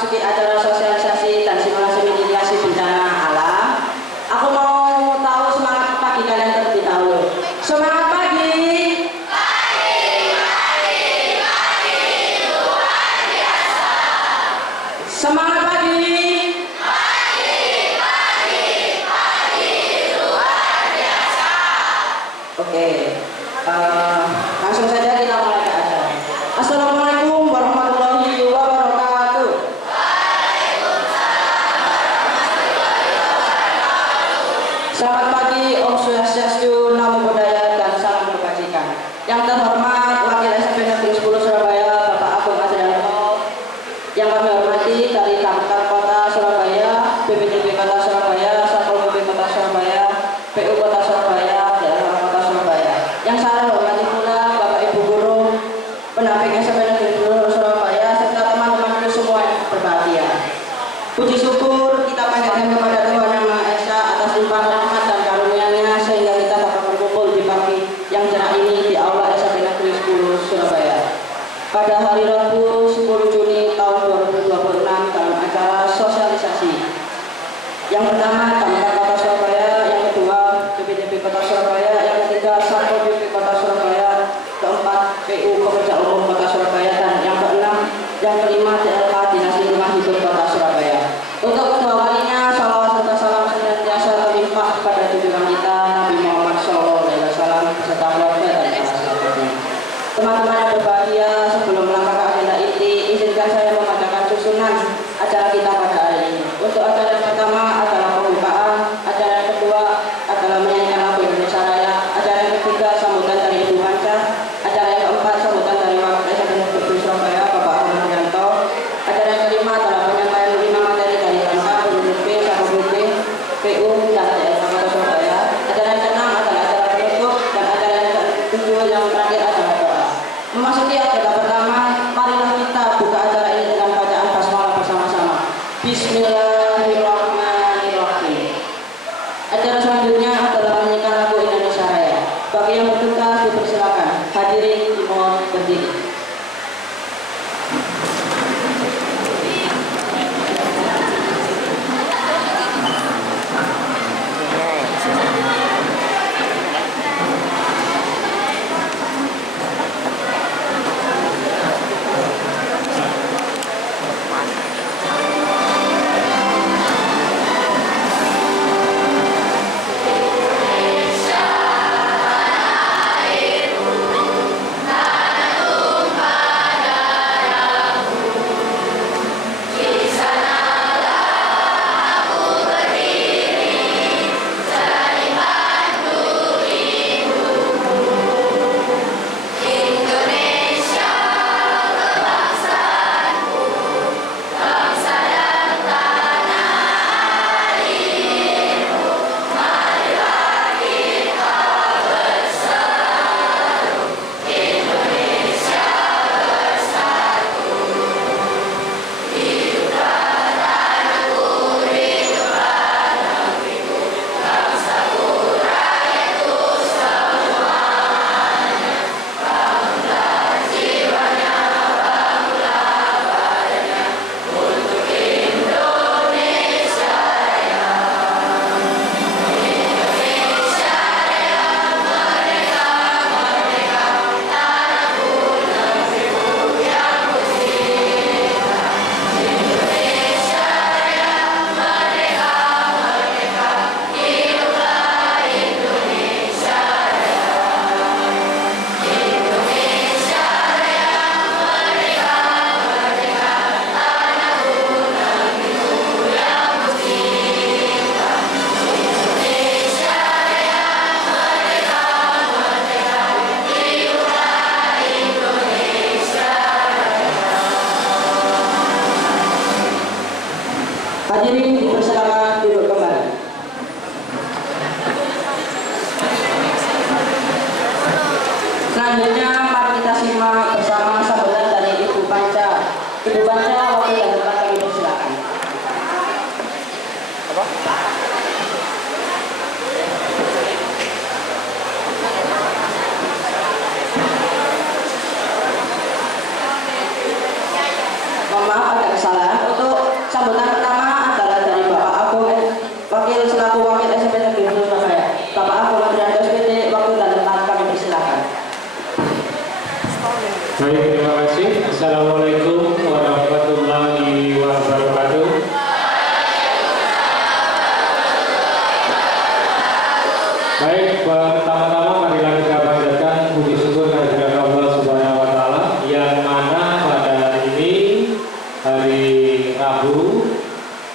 memasuki acara sosialisasi dan simulasi mitigasi bencana alam. Aku mau tahu semangat pagi kalian terlebih dahulu. Semangat pagi. Semangat pagi. Oke, langsung saja kita mulai ke acara. Assalamualaikum warahmatullahi wabarakatuh. Selamat pagi, Om Swastiastu, Namo Buddhaya, dan salam kebajikan. Yang terhormat Wakil SMP Negeri 10 Surabaya, Bapak Agung Adrianto. Yang kami hormati dari Damkar Kota Surabaya, BPDB Kota Surabaya, Satpol PP Kota Surabaya, PU Kota Surabaya, Daerah Kota Surabaya. Yang saya hormati pula Bapak Ibu Guru, pendamping SMP Negeri 10 Surabaya, serta teman-temanku semua yang berbahagia. Puji syukur kita panjatkan kepada Tuhan Yang Maha Esa atas limpahan rahmat dan karunia-Nya sehingga kita dapat berkumpul di pagi yang cerah ini di Aula SMP Negeri 10 Surabaya. Pada hari Rabu 10 Juni tahun 2026 dalam acara sosialisasi. Yang pertama, Damkar Kota Surabaya, yang kedua, BPDB Kota Surabaya, yang ketiga, Satpol PP Kota Surabaya, keempat, PU Pekerja Umum Kota Surabaya, dan yang keenam, yang kelima, DLK Dinas Lingkungan Hidup Kota Surabaya. Untuk kedua kalinya, salawat serta salam senantiasa terlimpah pada junjungan kita Nabi Muhammad SAW beserta keluarga dan para sahabatnya. Teman-teman yang berbahagia, sebelum melangkah ke agenda inti, izinkan saya membacakan susunan acara kita pada hari ini. Untuk acara yang pertama adalah pembukaan, acara yang kedua adalah menyanyikan lagu Indonesia Raya, acara yang ketiga sambutan dari Ibu Hanca, acara yang keempat sambutan dari Wakil SMP Negeri Surabaya Bapak Agung Adrianto, acara yang kelima adalah penyampaian 5 materi dari Damkar, BPDB, Satpol PP, PU, dan Daerah Kota Surabaya. Acara yang keenam adalah acara penutup, dan acara yang ketujuh yang terakhir adalah doa. Memasuki agenda pertama, marilah kita buka acara ini dengan bacaan basmalah bersama-sama. Bismillahirrahmanirrahim. Acara selanjutnya adalah menyanyikan lagu Indonesia Raya. Bagi yang bertugas dipersilakan. Hadirin dimohon berdiri. Hadirin dipersilakan duduk kembali. Selanjutnya mari kita simak bersama sambutan dari Ibu Panca. Ibu Panca, waktu yang tepat kami persilakan. Mohon maaf ada kesalahan. Untuk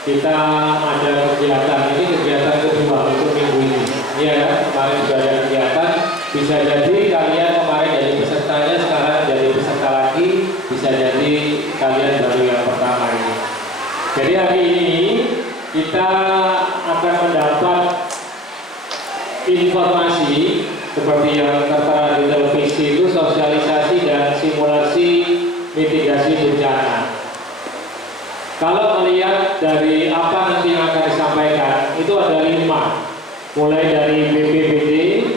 kita ada kegiatan, ini kegiatan kedua untuk minggu ini. Iya kan, kemarin sudah ada kegiatan, bisa jadi kalian kemarin jadi pesertanya, sekarang jadi peserta lagi, bisa jadi kalian baru yang pertama ini. Jadi hari ini kita akan mendapat informasi seperti yang tertera di televisi itu, sosialisasi dan simulasi mitigasi bencana. Kalau melihat dari apa nanti yang akan disampaikan, itu ada 5, mulai dari BPBD,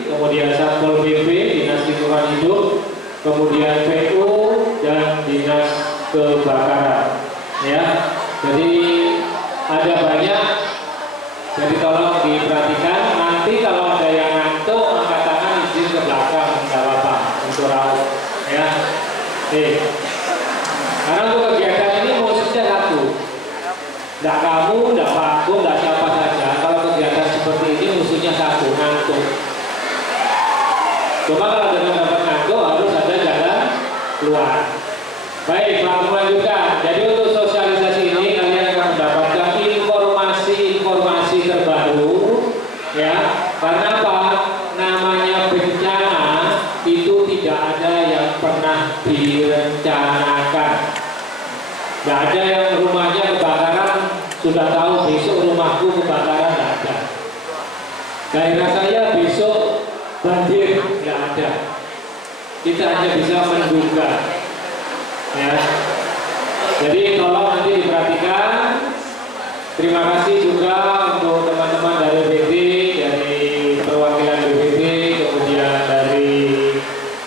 kemudian Satpol PP, Dinas Lingkungan Hidup, kemudian PU dan Dinas Kebakaran. Ya, jadi ada banyak. Jadi tolong diperhatikan. Nanti kalau ada yang ngantuk, angkat tangan, izin ke belakang, nggak apa-apa untuk raut. Ya, karena untuk kegiatan ini musuhnya satu. Nggak kamu, nggak Pak Agung, nggak siapa saja. Kalau kegiatan seperti ini musuhnya satu, ngantuk. Cuma kalau dengan dapat ngantuk harus ada jalan keluar. Baik, Pak Agung lanjutkan. Jadi untuk sosialisasi ini kalian akan mendapatkan informasi terbaru, ya. Karena apa? Namanya bencana itu tidak ada yang pernah direncanakan. Nggak ada yang rumahnya kebakaran sudah tahu besok rumahku kebakaran, nggak ada. Daerah saya besok banjir, nggak ada. Kita hanya bisa menduga, ya. Jadi tolong nanti diperhatikan. Terima kasih juga untuk teman-teman dari BPD, dari perwakilan BPD, kemudian dari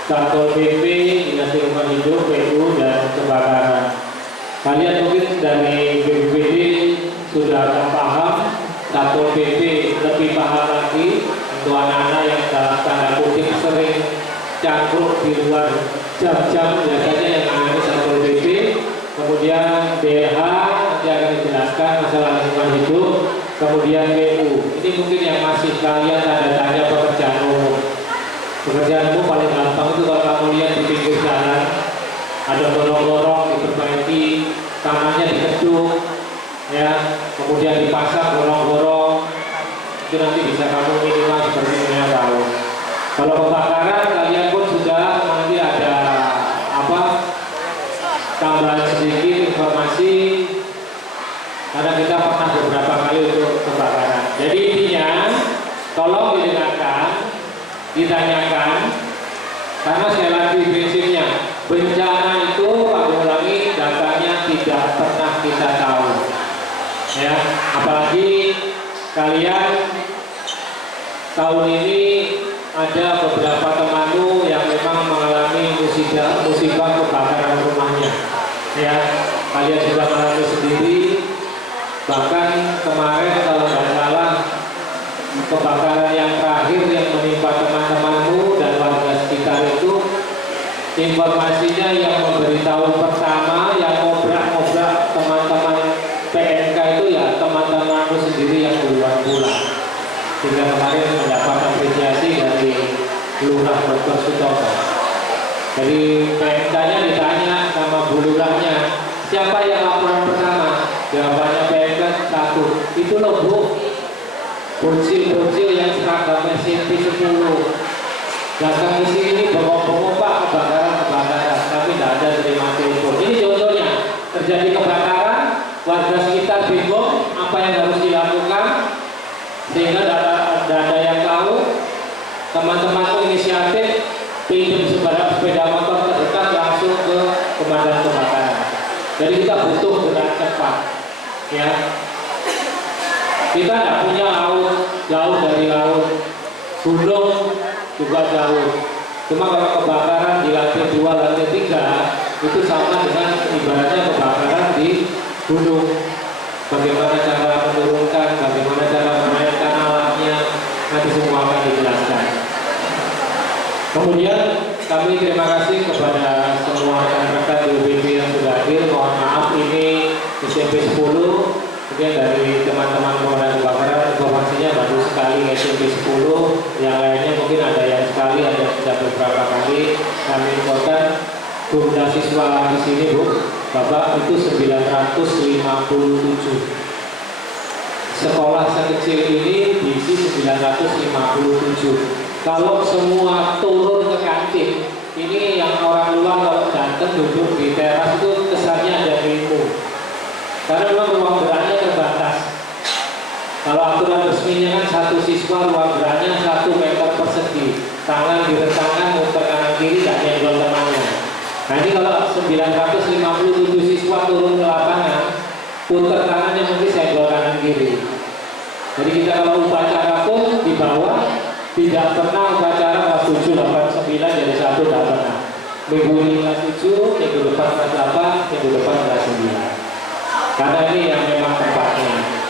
Satpol PP, Dinas Lingkungan Hidup, PU dan Kebakaran. Kalian mungkin dari BPD sudah agak paham, Satpol PP lebih paham lagi untuk anak-anak yang dalam tanda kutip sering cangkruk di luar jam-jam, biasanya yang menangani Satpol PP. Kemudian BH nanti akan dijelaskan masalah lingkungan hidup. Kemudian PU, ini mungkin yang masih kalian tanda tanya pekerjaan umum. Pekerjaan umum paling gampang itu kalau kamu lihat di pinggir jalan ada gorong-gorong diperbaiki, tangannya dikeduk, ya, kemudian dipasang gorong-gorong, itu nanti bisa kamu minimal seperti 5 tahun. Kalau kebakaran kalian pun sudah nanti ada tambahan sedikit informasi, karena kita pernah beberapa kali untuk kebakaran. Jadi intinya tolong didengarkan, ditanyakan, karena sekali lagi prinsipnya bencana itu, Pak ulangi, datanya tidak pernah kita tahu, ya. Apalagi kalian tahun ini ada beberapa temanmu yang memang mengalami musibah kebakaran rumahnya, ya. Kalian sudah mengalami sendiri. Bahkan kemarin kalau nggak salah kebakaran yang terakhir yang menimpa teman-temanmu dan warga sekitar itu, informasinya yang memberitahu pertama, yang ngobrak-ngobrak teman-teman PNK itu ya teman-temanmu sendiri yang duluan pulang. Sehingga kemarin mendapat apresiasi dari Lurah Dr. Sutopo. Jadi PNK-nya ditanya sama Bu Lurahnya, siapa yang laporan pertama? Jawabannya PNK 1. Itu loh Bu, bocil-bocil yang seragamnya SMP 10. Datang di sini bengok-bengok Pak, kebakaran, tapi tidak ada terima telepon. Ini contohnya, terjadi kebakaran, warga sekitar bingung apa yang harus dilakukan, sehingga tidak ada yang tahu. Teman-teman inisiatif pinjam sepeda motor terdekat langsung ke pemadam kebakaran. Jadi kita butuh gerak cepat, ya. Kita tidak punya laut, jauh dari laut, gunung juga jauh. Cuma kalau kebakaran di lantai 2, lantai 3 itu sama dengan ibaratnya kebakaran di gunung. Bagaimana cara menurunkan, bagaimana cara memainkan alatnya, nanti semua akan dijelaskan. Kemudian kami terima kasih kepada semua rekan-rekan di UBP yang sudah hadir. Mohon maaf ini SMP 10, kemudian dari teman-teman pemadam kebakaran informasinya baru sekali SMP 10, yang lainnya mungkin ada yang sekali, ada yang sudah beberapa kali. Kami infokan jumlah siswa di sini Bu, Bapak itu 957. sekolah sekecil ini diisi 957. Kalau semua turun ke kantin, ini yang orang luar kalau datang duduk di teras itu kesannya ada ilmu. Karena memang ruang geraknya terbatas. Kalau aturan resminya kan satu siswa ruang geraknya 1 meter persegi, tangan direntangkan muter kanan kiri, gak nyenggol temannya. Nah ini kalau 957 siswa turun ke lapangan, putar tangannya mungkin senggol kanan kiri. Jadi kita kalau upacara pun di bawah tidak pernah upacara kelas 7, 8, 9 jadi 1 tidak pernah. Minggu ini kelas 7, minggu depan kelas 8, minggu depan kelas 9. Karena ini yang memang tempatnya.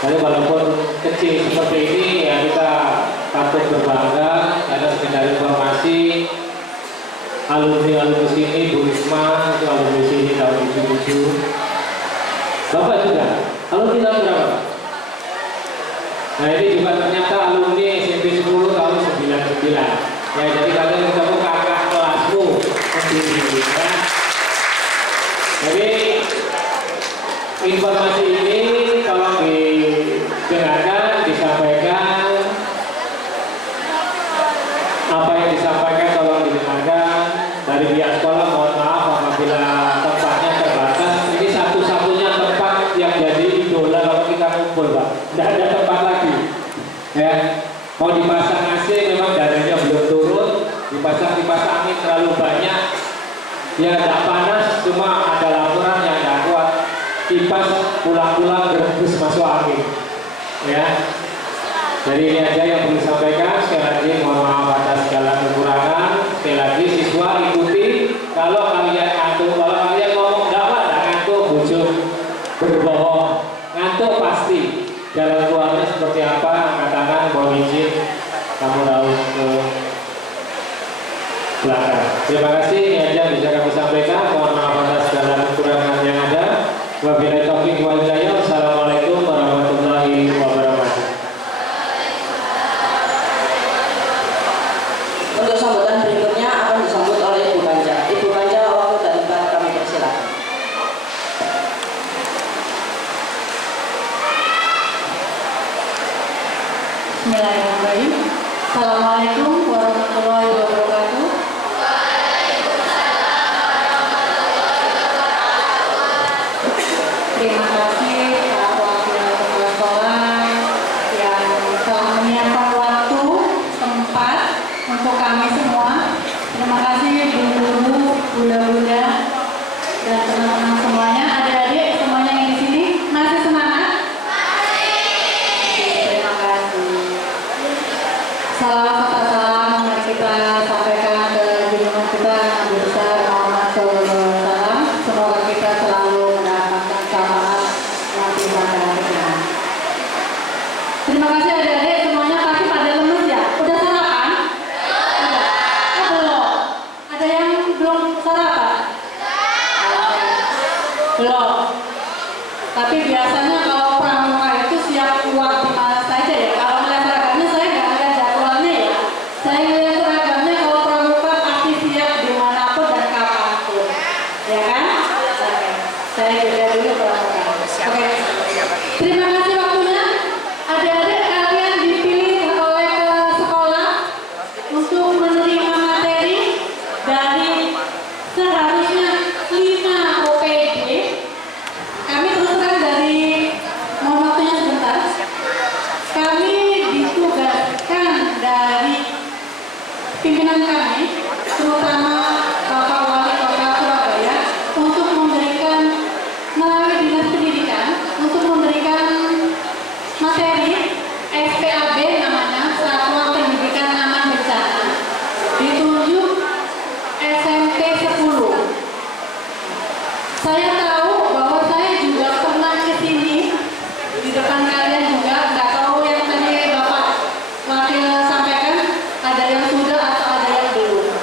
Jadi walaupun kecil seperti ini ya kita patut berbangga karena sekedar informasi. Alumni sini, Bu Risma itu alumni sini tahun 77. Bapak juga, alumni tahun berapa? Nah ini juga ternyata alumni SMP 10 tahun 99. Ya jadi kalian ketemu kakak kelasmu sendiri ya. Jadi informasi ini tolong didengarkan, disampaikan. Apa yang disampaikan tolong didengarkan. Dari pihak sekolah mohon maaf apabila tempatnya terbatas. Ini satu-satunya tempat yang jadi idola kalau kita ngumpul, Pak. Tidak ada tempat lagi. Ya, mau dipasang AC memang dananya belum turun. Dipasang kipas angin terlalu banyak. Ya tidak panas, cuma ada laporan yang tidak kuat. Kipas pulang-pulang gerbus masuk angin. Ya. Jadi ini aja yang perlu disampaikan. Sekali lagi mohon maaf atas segala kekurangan. Sekali lagi siswa ikuti. Kalau kalian ngantuk, kalau kalian ngomong enggak ngantuk, bujuk berbohong. Ngantuk pasti. Jalan keluarnya seperti apa? Angkat tangan, mohon izin. Kamu tahu ke belakang. Terima kasih. Ini aja bisa kami sampaikan. Mohon maaf atas segala kekurangan yang ada. Wabillahi taufiq wal hidayah. Assalamualaikum warahmatullahi wabarakatuh. Untuk sambutan berikutnya akan disambut oleh Ibu Banja. Ibu Banja, waktu dan tempat kami persilakan. Bismillahirrahmanirrahim. Assalamualaikum warahmatullahi wabarakatuh. Terima kasih Pak Wakil Kepala Sekolah yang telah menyiapkan waktu, tempat untuk kami semua. Terima kasih ibu-ibu, bunda-bunda, dan teman-teman semuanya, adik-adik semuanya yang di sini. Masih semangat? Terima kasih. Salam serta salam mari kita sampaikan ke junjungan kita Nabi besar Muhammad SAW. Semoga kita selalu mendapatkan syafaat Nabi besar. Terima kasih adik-adik semuanya, pasti pada lemes ya. Udah sarapan? Udah. Oh, belum. Ada yang belum sarapan? Belum. Tapi biasanya kalau pramuka itu siap kuat di mana saja ya. Kalau melihat seragamnya saya nggak ngeliat jadwalnya ya. Saya ngeliat seragamnya kalau pramuka pasti siap dimanapun dan kapanpun. Ya kan? Oke. Saya jaga dulu pramuka. Oke. Terima kasih waktunya. Adik-adik kalian dipilih oleh ke sekolah untuk menerima materi dari seharusnya 5 OPD. Kami terus terang dari, mohon waktunya sebentar. Kami ditugaskan dari pimpinan kami, terutama Bapak Wali Kota Surabaya, untuk memberikan melalui Dinas Pendidikan, untuk memberikan materi SPAB namanya, Satuan Pendidikan Aman Bencana, ditunjuk SMP 10. Saya tahu bahwa saya juga pernah ke sini di depan kalian juga, nggak tahu yang tadi Bapak Wakil sampaikan ada yang sudah atau ada yang belum.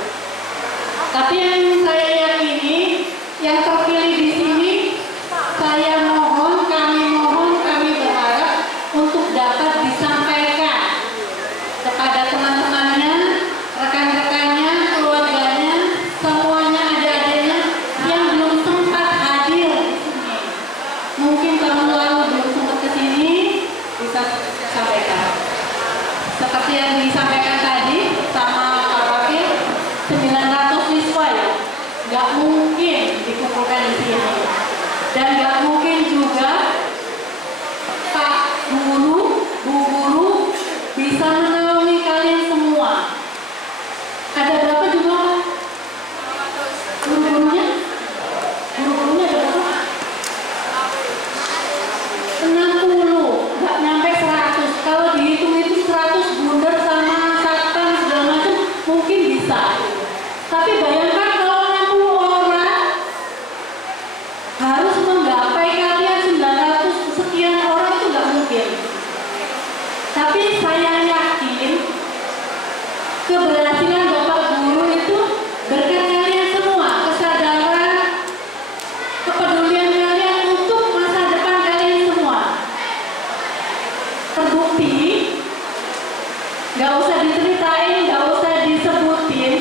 nggak usah diceritain, nggak usah disebutin,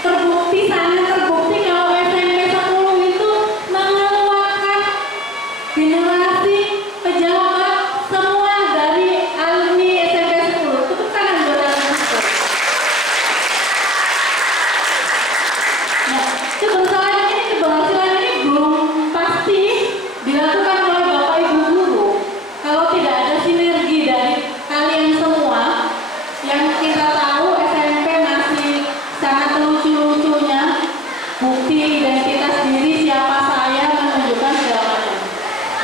terbukti sana terbukti kalau SMP 10 itu mengeluarkan generasi pejabat semua dari alumni SMP 10. Tepuk tangan buat alumni 10. Nah, keberhasilan ini belum pasti dilakukan oleh Bapak Ibu guru kalau tidak ada sinergi dari kalian semua. Yang kita tahu SMP masih sangat lucu-lucunya, bukti identitas diri siapa saya menunjukkan segala macam.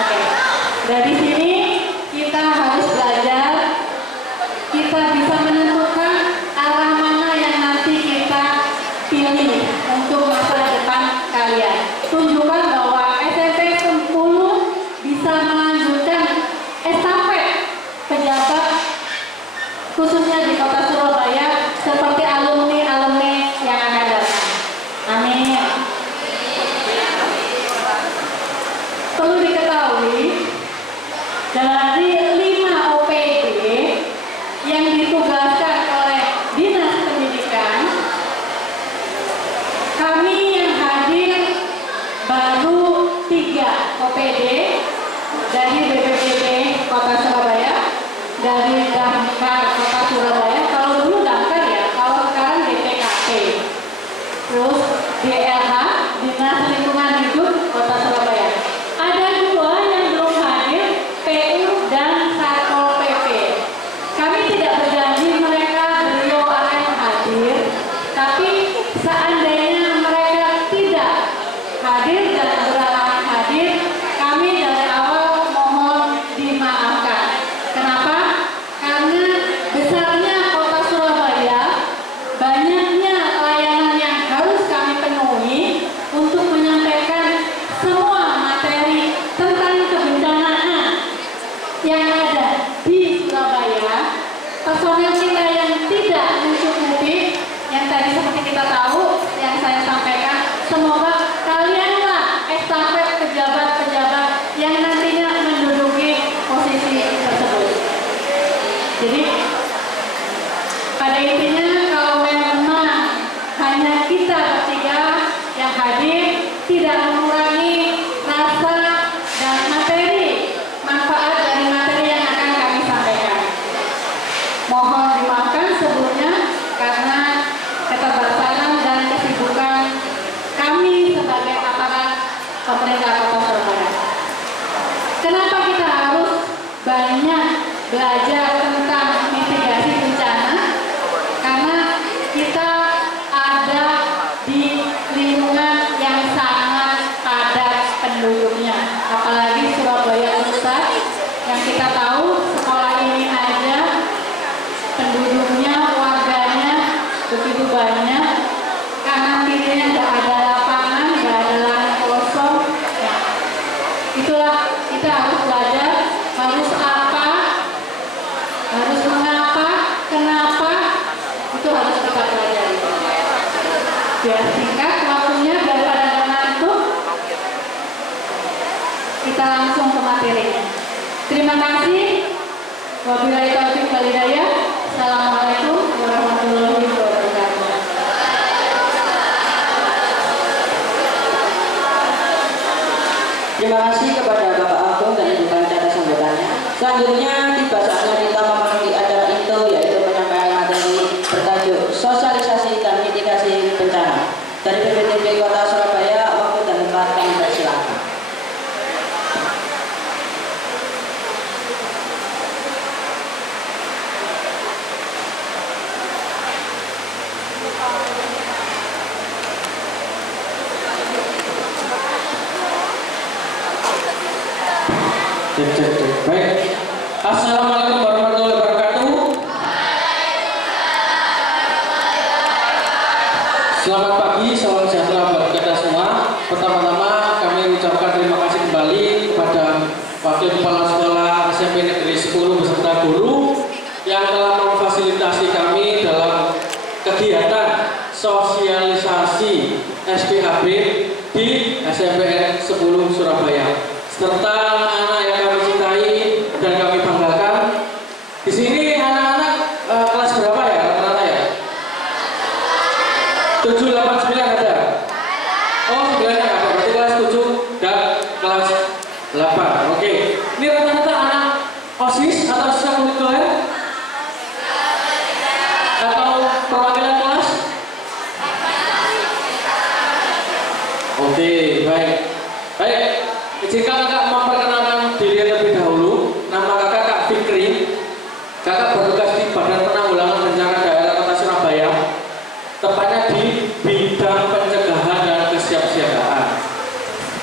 Oke, dari sini kita harus belajar, kita bisa menentukan arah mana yang nanti kita pilih untuk masa depan kalian. Tunjukkan bahwa SMP 10 bisa melanjutkan estafet pejabat khususnya di Kota Surabaya seperti alumni-alumni yang akan datang. Amin. Perlu diketahui dari 5 OPD yang ditugaskan oleh Dinas Pendidikan, kami yang hadir baru 3 OPD dari BPPT Kota Surabaya, dari Damkar Kota Surabaya. Kalau dulu Damkar ya, kalau sekarang DPKP. Terus DLH, Dinas Lingkungan Hidup Kota Surabaya. Ada 2 yang belum hadir, PU dan Satpol PP. Kami tidak berjanji beliau akan hadir, tapi seandainya mereka tidak hadir dan berhalangan hadir, kami dari awal mohon dimaafkan. Kenapa? Karena besarnya Kota Surabaya, banyaknya layanan yang harus kami penuhi untuk menyampaikan semua materi tentang kebencanaan yang ada di Surabaya. Personel kita yang tidak mencukupi, yang tadi seperti kita tahu, yang saya sampaikan, semoga kalianlah estafet pejabat-pejabat yang nantinya menduduki posisi tersebut. Jadi pada intinya kalau memang hanya kita bertiga yang hadir, tidak mengurangi rasa dan materi, manfaat dari materi yang akan kami sampaikan. Mohon dimaafkan sebelumnya karena keterbatasan dan kesibukan kami sebagai aparat pemerintah Kota Surabaya. Kenapa kita harus banyak belajar tentang mitigasi bencana? Karena kita ada di lingkungan yang sangat padat penduduknya, apalagi Surabaya Pusat yang kita tahu sekolah ini aja penduduknya, warganya begitu banyak, kanan kirinya nggak ada lapangan, nggak ada lahan kosong. Ya, itulah kita harus belajar, harus apa, harus mengapa, kenapa, itu harus kita pelajari. Biar singkat waktunya, daripada ngantuk, kita langsung ke materinya. Terima kasih. Wabillahi taufiq wal hidayah. Assalamualaikum warahmatullahi wabarakatuh. Terima kasih kepada Bapak Agung dan Ibu Kanca atas sambutannya. Selanjutnya tiba saatnya kita memasuki acara itu, yaitu penyampaian materi bertajuk sosialisasi dan mitigasi bencana dari BPPT Kota Surabaya. Waktu dan tempat kami persilakan. Baik. Assalamualaikum warahmatullahi wabarakatuh. Selamat pagi, salam sejahtera buat kita semua. Pertama-tama kami ucapkan terima kasih kembali kepada Wakil Kepala Sekolah SMP Negeri 10 beserta guru yang telah memfasilitasi kami dalam kegiatan sosialisasi SPAB di SMPN 10 Surabaya. Serta anak-anak yang kami cintai dan kami banggakan. Di sini anak-anak kelas berapa ya? OSIS atau sekurikuler? Atau perwakilan kelas? Oke, baik. Baik, izinkan kakak memperkenalkan diri terlebih dahulu. Nama kakak Kak Fikri. Kakak bertugas di Badan Penanggulangan Bencana Daerah Kota Surabaya, tepatnya di bidang pencegahan dan kesiapsiagaan.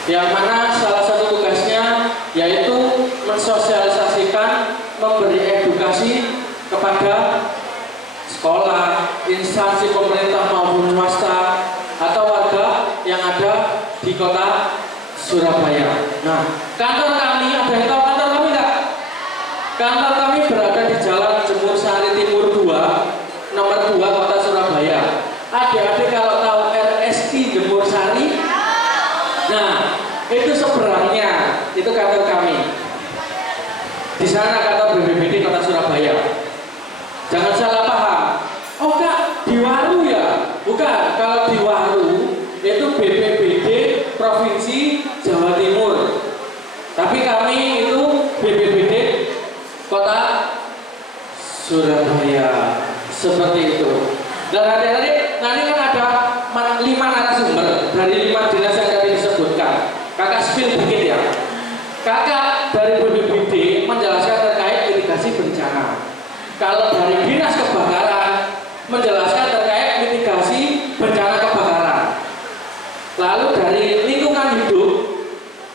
Yang mana salah satu tugasnya yaitu mensosialisasikan, memberi edukasi kepada sekolah, instansi pemerintah maupun swasta atau warga yang ada di kota Surabaya. Nah, kantor kami, ada yang tahu kantor kami enggak? Kantor kami berada di Jalan Jemur Sari Timur 2, nomor 2 kota Surabaya. Adik-adik kalau tahu RSI Jemur Sari, nah itu seberangnya, itu kantor kami. Di sana kantor BPBD kota Surabaya. Jangan salah paham. Oh Kak, di Waru ya? Bukan, kalau di Waru itu BPBD Provinsi Jawa Timur. Tapi kami itu BPBD Kota Surabaya. Seperti itu. Dan adik-adik, nanti kan ada 5 narasumber dari 5 dinas yang tadi disebutkan. Kakak spill dikit ya. Kakak dari BPBD menjelaskan terkait mitigasi bencana. Kalau dari Dinas Kebakaran menjelaskan terkait mitigasi bencana kebakaran. Lalu dari lingkungan hidup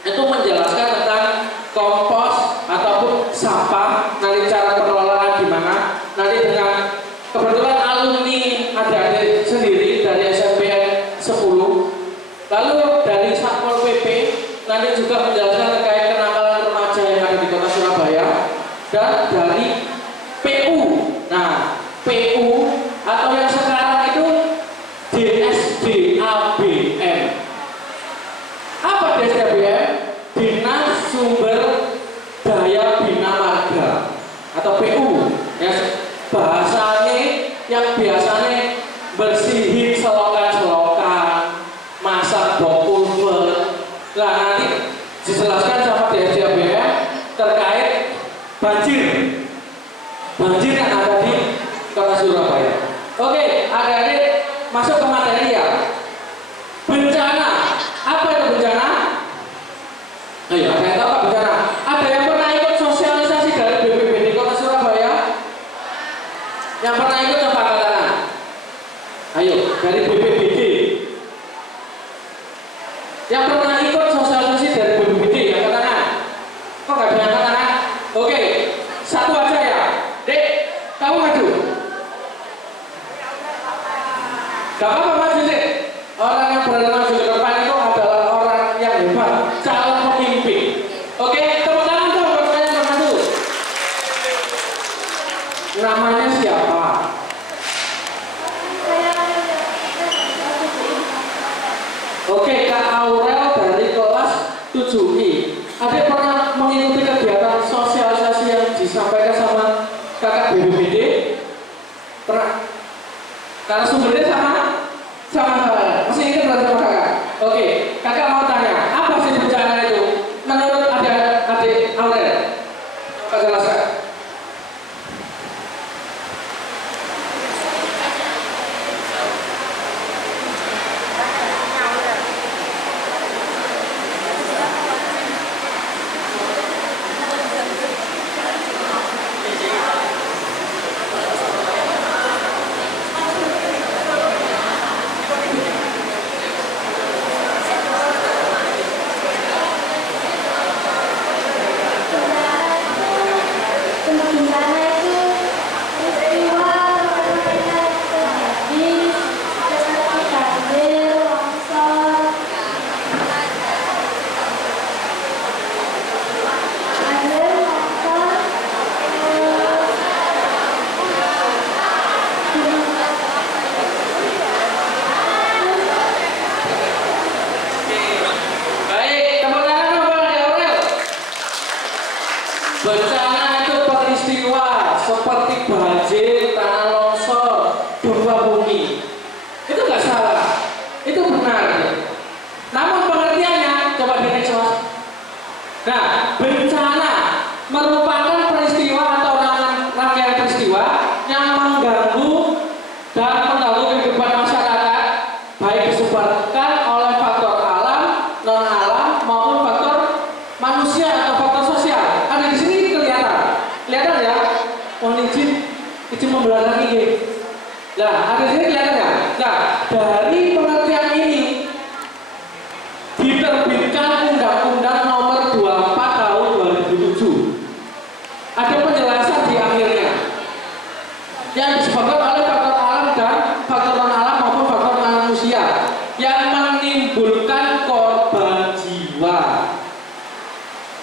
itu menjelaskan tentang kompos ataupun sampah, nanti cara pengelolaan gimana. Nanti dengan kebetulan alumni adik-adik sendiri dari SMPN 10. Lalu dari Satpol PP nanti juga menjelaskan terkait kenakalan remaja yang ada di kota Surabaya. Dan dari PU. Nah, PU atau yang sekarang itu DSDABM. Apa DSDABM? Dinas Sumber Daya Bina Marga atau PU. Ya, bahasanya yang biasanya bersihin selokan-selokan, masak bokul. Nah, nanti dijelaskan sama DSDABM terkait banjir yang ada di kota Surabaya. Oke, adik-adik masuk ke materi ya. Bencana, apa itu bencana? Ayo, ada yang tahu apa bencana? Ada yang pernah ikut sosialisasi dari BPBD Kota Surabaya? Yang pernah ikut coba angkat tangan. Ayo, dari BPBD. Yang pernah ikut sosialisasi dari BPBD, angkat tangan. Kok nggak ada yang angkat tangan? Oke, satu aja ya. Dek, kamu maju. Gak apa-apa maju dek. Orang yang berani maju ke depan itu adalah orang yang hebat, calon pemimpin. Oke, tepuk tangan dong buat kalian yang maju. Namanya siapa? Oke, Kak Aurel dari kelas 7I. Adik pernah mengikuti kegiatan sosialisasi yang disampaikan sama kakak BPBD? Pernah? Karena sumbernya sama? Masih ingat berarti sama kakak? Oke, kakak mau tanya, apa sih bencana itu? Menurut adik Aurel? Kakak jelaskan. Bencana itu peristiwa seperti banjir, tanah longsor, gempa bumi. Itu nggak salah, itu benar. Namun pengertiannya, coba di next. Nah, bencana merupakan peristiwa izin membelakangi ini. Nah, ada sini kelihatan ya. Nah, dari pengertian ini diterbitkan Undang-Undang Nomor 24 Tahun 2007. Ada penjelasan di akhirnya yang disebabkan oleh faktor alam dan faktor non alam maupun faktor manusia yang menimbulkan korban jiwa,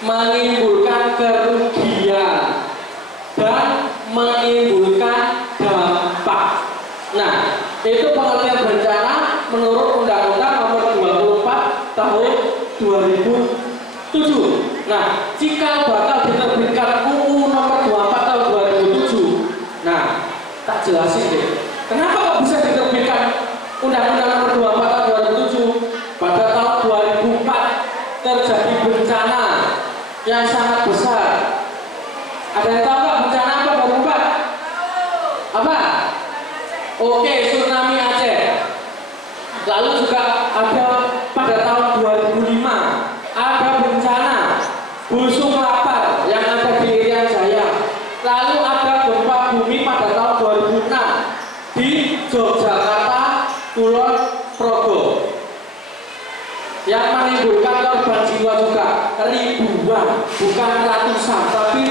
menimbulkan kerugian, dan menimbulkan dampak. Nah, itu pengertian bencana menurut Undang-Undang Nomor 24 Tahun 2007. Nah, jika bakal diterbitkan UU Nomor 24 Tahun 2007, nah, tak jelasin deh. Kenapa kok bisa diterbitkan Undang-Undang Nomor 24 Tahun 2007? Pada tahun 2004 terjadi bencana yang sangat besar. Ada yang tahu nggak bencana apa 2004? Apa? Oke, tsunami Aceh. Lalu juga ada pada tahun 2005 ada bencana busung lapar yang ada di Irian Jaya. Lalu ada gempa bumi pada tahun 2006 di Yogyakarta, Kulon Progo yang menimbulkan korban jiwa juga ribuan, bukan ratusan, tapi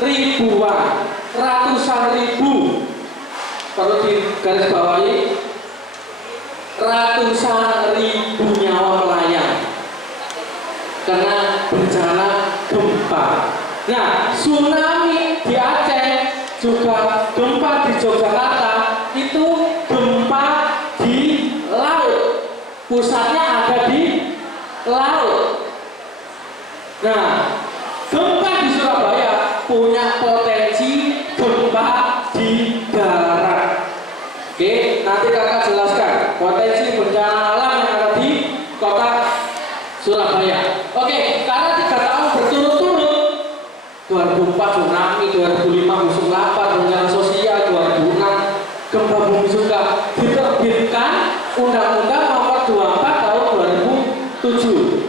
ribuan, ratusan ribu. Perlu digarisbawahi, ratusan ribu nyawa melayang karena bencana gempa. Nah, tsunami di Aceh, juga gempa di Yogyakarta, itu gempa di laut, pusatnya ada di laut. Nah, gempa di Surabaya punya potensi gempa di darat. Oke, nanti kakak jelaskan potensi bencana alam yang ada di kota Surabaya. Oke, karena 3 tahun berturut-turut, 2004 tsunami, 2005 busung lapar, bencana sosial, 2006 gempa bumi juga, diterbitkan Undang-Undang Nomor 24 Tahun 2007.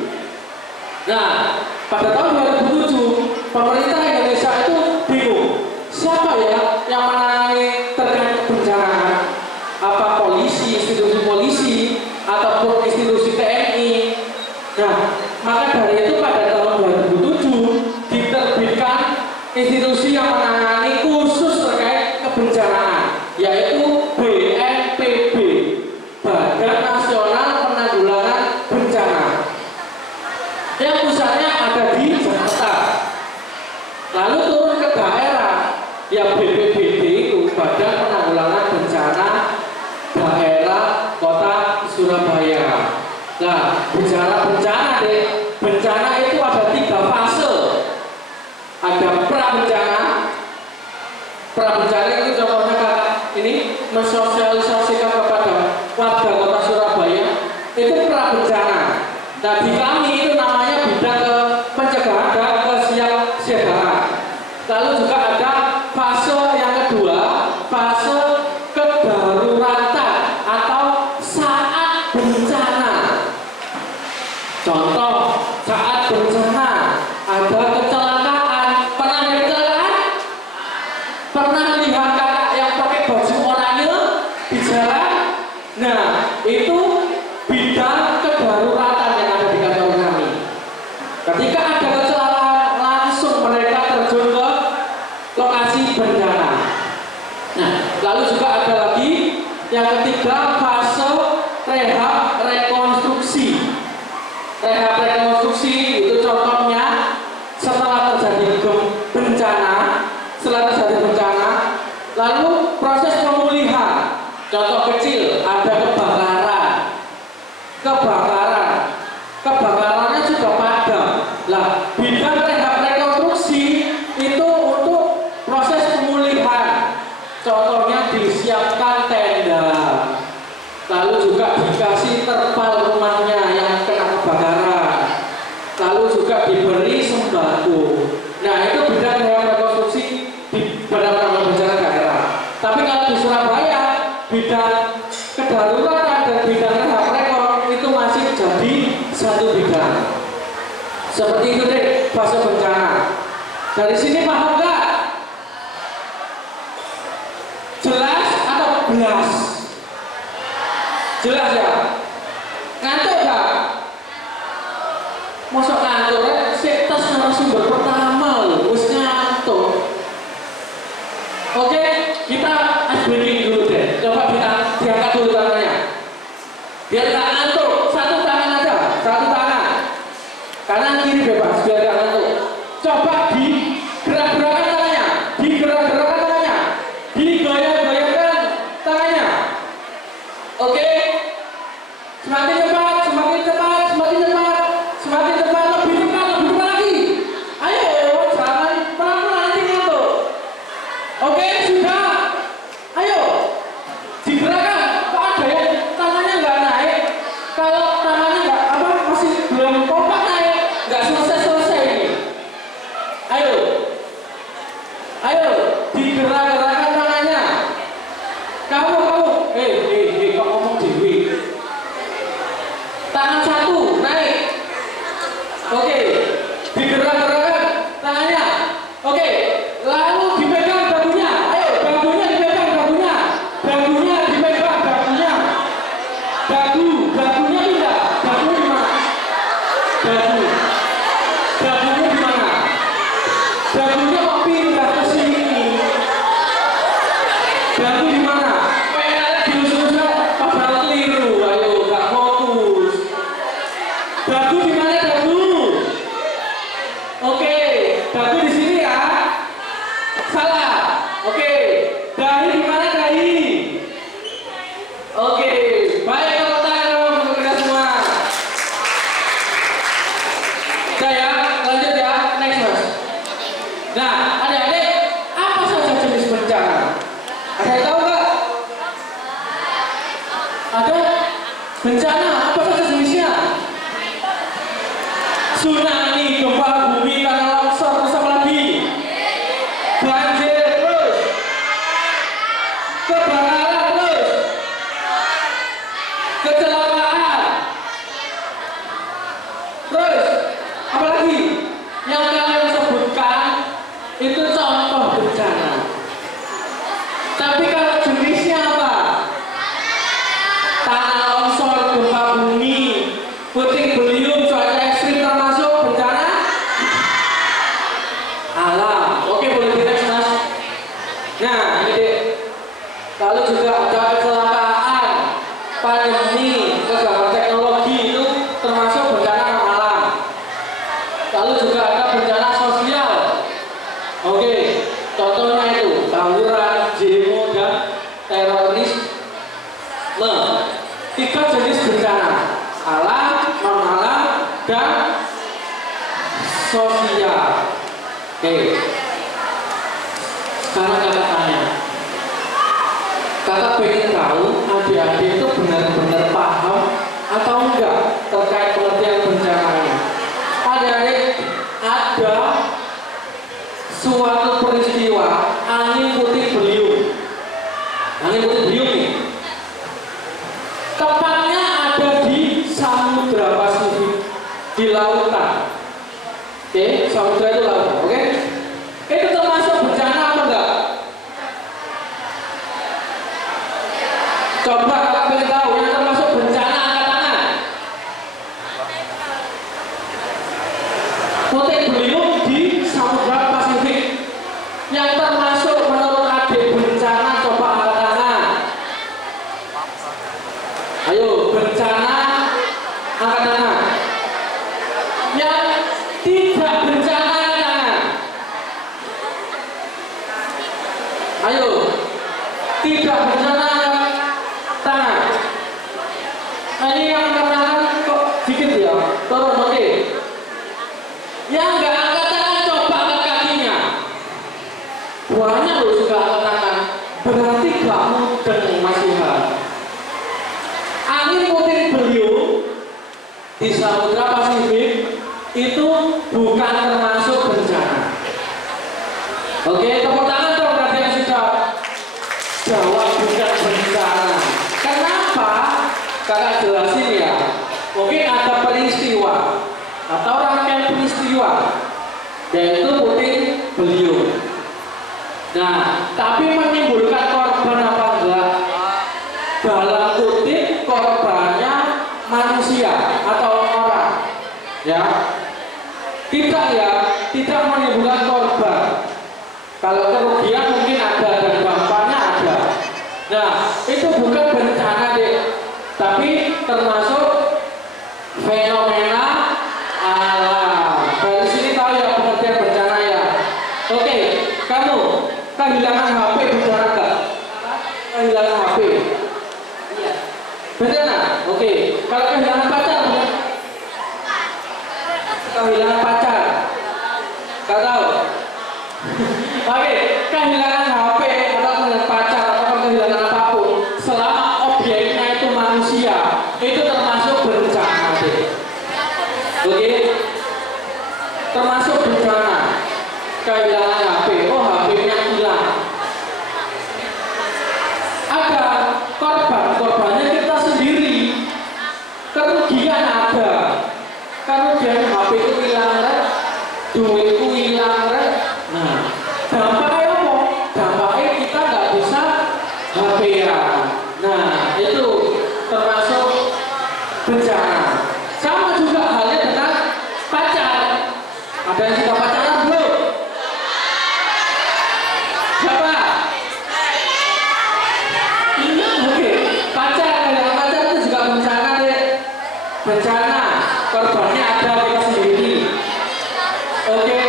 Nah, pada tahun 2007 pemerintah Indonesia itu bingung, siapa ya yang menangani terkait kebencanaan? Apa polisi, institusi polisi, ataupun institusi TNI? Nah, maka dari itu pada tahun 2007 diterbitkan institusi yang menangani khusus terkait kebencanaan, yaitu BNPB, Badan Nasional Penanggulangan Bencana, yang pusatnya ada di Jakarta. Lalu turun ke daerah, ya BPBD itu Badan Penanggulangan Bencana Daerah Kota Surabaya. Nah, bicara bencana deh, bencana itu ada 3 fase. Ada pra-bencana. Pra-bencana itu contohnya kakak ini mensosialisasikan kepada warga Kota Surabaya, itu pra-bencana. Nah, di kami itu namanya bidang pencegahan dan kesiapsiagaan. Lalu juga ada fase yang kedua, fase kedaruratan atau saat bencana. Contoh, saat bencana ada kecelakaan. Pernah ada kecelakaan? Pernah lihat kakak yang pakai baju oranye di jalan? Nah, itu bidang kedaruratan yang ada di kantor kami. Ketika ada kecelakaan, langsung mereka terjun ke lokasi bencana. Nah, lalu juga ada lagi yang ketiga, fase rehab rekonstruksi. Rehab rekonstruksi itu contohnya setelah terjadi bencana, lalu proses pemulihan. Contoh kecil, ada kebakarannya juga padam. Lah, bidang rehab rekonstruksi itu untuk proses pemulihan. Contohnya disiapkan tenda, lalu juga dikasih terpal rumahnya yang kena kebakaran, lalu juga diberi sembako. Nah, itu bidang rehab rekonstruksi di Badan Penanggulangan Bencana Daerah. Tapi kalau di Surabaya, bidang kedaruratan dan bidang rehab rekon itu masih jadi satu bidang. Seperti itu deh fase bencana. Dari sini paham nggak? Jelas atau belas? Jelas ya? Ngantuk gak? Masuk ngantuk ya? Tes narasumber pertama loh, wis ngantuk. Oke, kita ice breaking dulu deh. Coba diangkat dulu tangannya. Biar gak ngantuk, satu tangan aja, satu tangan. Kanan kiri bebas, biar gak ngantuk. Coba digerak-gerakkan tangannya, digerak-gerakkan tangannya, digoyang-goyangkan tangannya. Oke, semakin cepat, semakin cepat, semakin cepat, semakin cepat, lebih cepat lagi. Ayo, jangan pelan-pelan nanti ngantuk. Oke, sudah. Ayo, digerakkan. Kok ada yang tangannya nggak naik? Kalau tangannya nggak masih belum kompak naik, nggak selesai ini. Ayo, ayo, digerak-gerakkan tangannya. Kamu, kok ngomong dewi? Tangan satu naik. Oke, digerak-gerakkan tangannya. Oke, lalu dipegang dagunya. Ayo, dagunya dipegang dagunya. Dagunya dipegang dagunya. Dagunya tidak. Dagu di mana? Dagunya di mana? Dagunya kok pindah ke sini? Dagu di mana? Padahal keliru. Ayo, gak fokus. Dagu di mana dagu? Oke, dagu di sini ya. Salah. Oke, dahi di mana dahi? Oke, baik tepuk tangan untuk kita semua. Udah ya, lanjut ya, next mas. Nah, adik-adik, apa saja jenis bencana? Ada yang tahu nggak? Ada bencana apa saja jenisnya? Tsunami, gempa bumi, tanah longsor, terus apa lagi? Banjir, terus kebakaran, terus kecelakaan, terus apa lagi? Yang kalian sebutkan itu contoh bencana. Tapi kalau jenisnya apa? Tanah longsor, gempa bumi, puting beliung, cuaca ekstrim termasuk bencana alam. Oke, boleh di-next mas. Nah, ini deh. Lalu juga ada kecelakaan, pandemi, kegagalan teknologi itu termasuk bencana alam. Lalu juga ada bencana sosial. Oke, contohnya itu tawuran, demo, dan terorisme. Tiga jenis bencana: alam, non alam, dan sosial. Oke, sekarang kakak tanya, kakak pengen tahu adik-adik itu benar-benar paham atau enggak terkait pengertian bencananya. Adik-adik, ada suatu peristiwa angin puting beliung. Angin puting beliung nih. Tepatnya ada di Samudra Pasifik, di lautan. Oke, samudra itu lautan. Oke, itu termasuk bencana apa enggak? Coba kakak pengen tahu yang termasuk bencana, angkat tangan. Puting beliung di Samudra Pasifik yang termasuk menurut adik bencana, coba angkat tangan. Ayo, bencana, angkat tangan. Yang tidak bencana, angkat tangan. Ayo, tidak bencana, angkat tangan. Nah, ini yang angkat tangan kok dikit ya, turun, oke. Yang nggak angkat tangan, coba angkat kakinya. Banyak loh juga angkat tangan. Berarti gak mudeng Mas Ilham. Angin puting beliung di Samudra Pasifik itu bukan termasuk bencana. Oke, tepuk tangan dong berarti yang sudah jawab bukan bencana. Kenapa? Kakak jelasin ya. Mungkin ada peristiwa atau rangkaian peristiwa, yaitu puting beliung. Nah, tapi menimbulkan korban Kalau kerugian mungkin ada dan dampaknya ada. Nah, itu bukan bencana deh, tapi termasuk fenomena alam. Dari sini tahu ya pengertian bencana ya. Oke, kamu kehilangan HP bencana nggak? Kehilangan HP? Iya. Bencana? Oke. Kalau kehilangan pacar? Kehilangan pacar? Nggak tahu. Oke, kehilangan HP atau kehilangan pacar atau kehilangan apapun, selama objeknya itu manusia, itu termasuk bencana deh. Oke, termasuk bencana. Kehilangan HP, oh HP-nya hilang. Ada korbannya kita sendiri. Kerugian ada. Kerugian HP itu hilang, duitku hilang, nah, dampaknya apa? Dampaknya kita nggak bisa HP-an. Nah, itu termasuk bencana. Sama juga halnya dengan pacar. Ada yang sudah pacaran belum? Siapa? Oke, pacar itu juga bencana deh. Bencana, korbannya ada kita sendiri. Oke,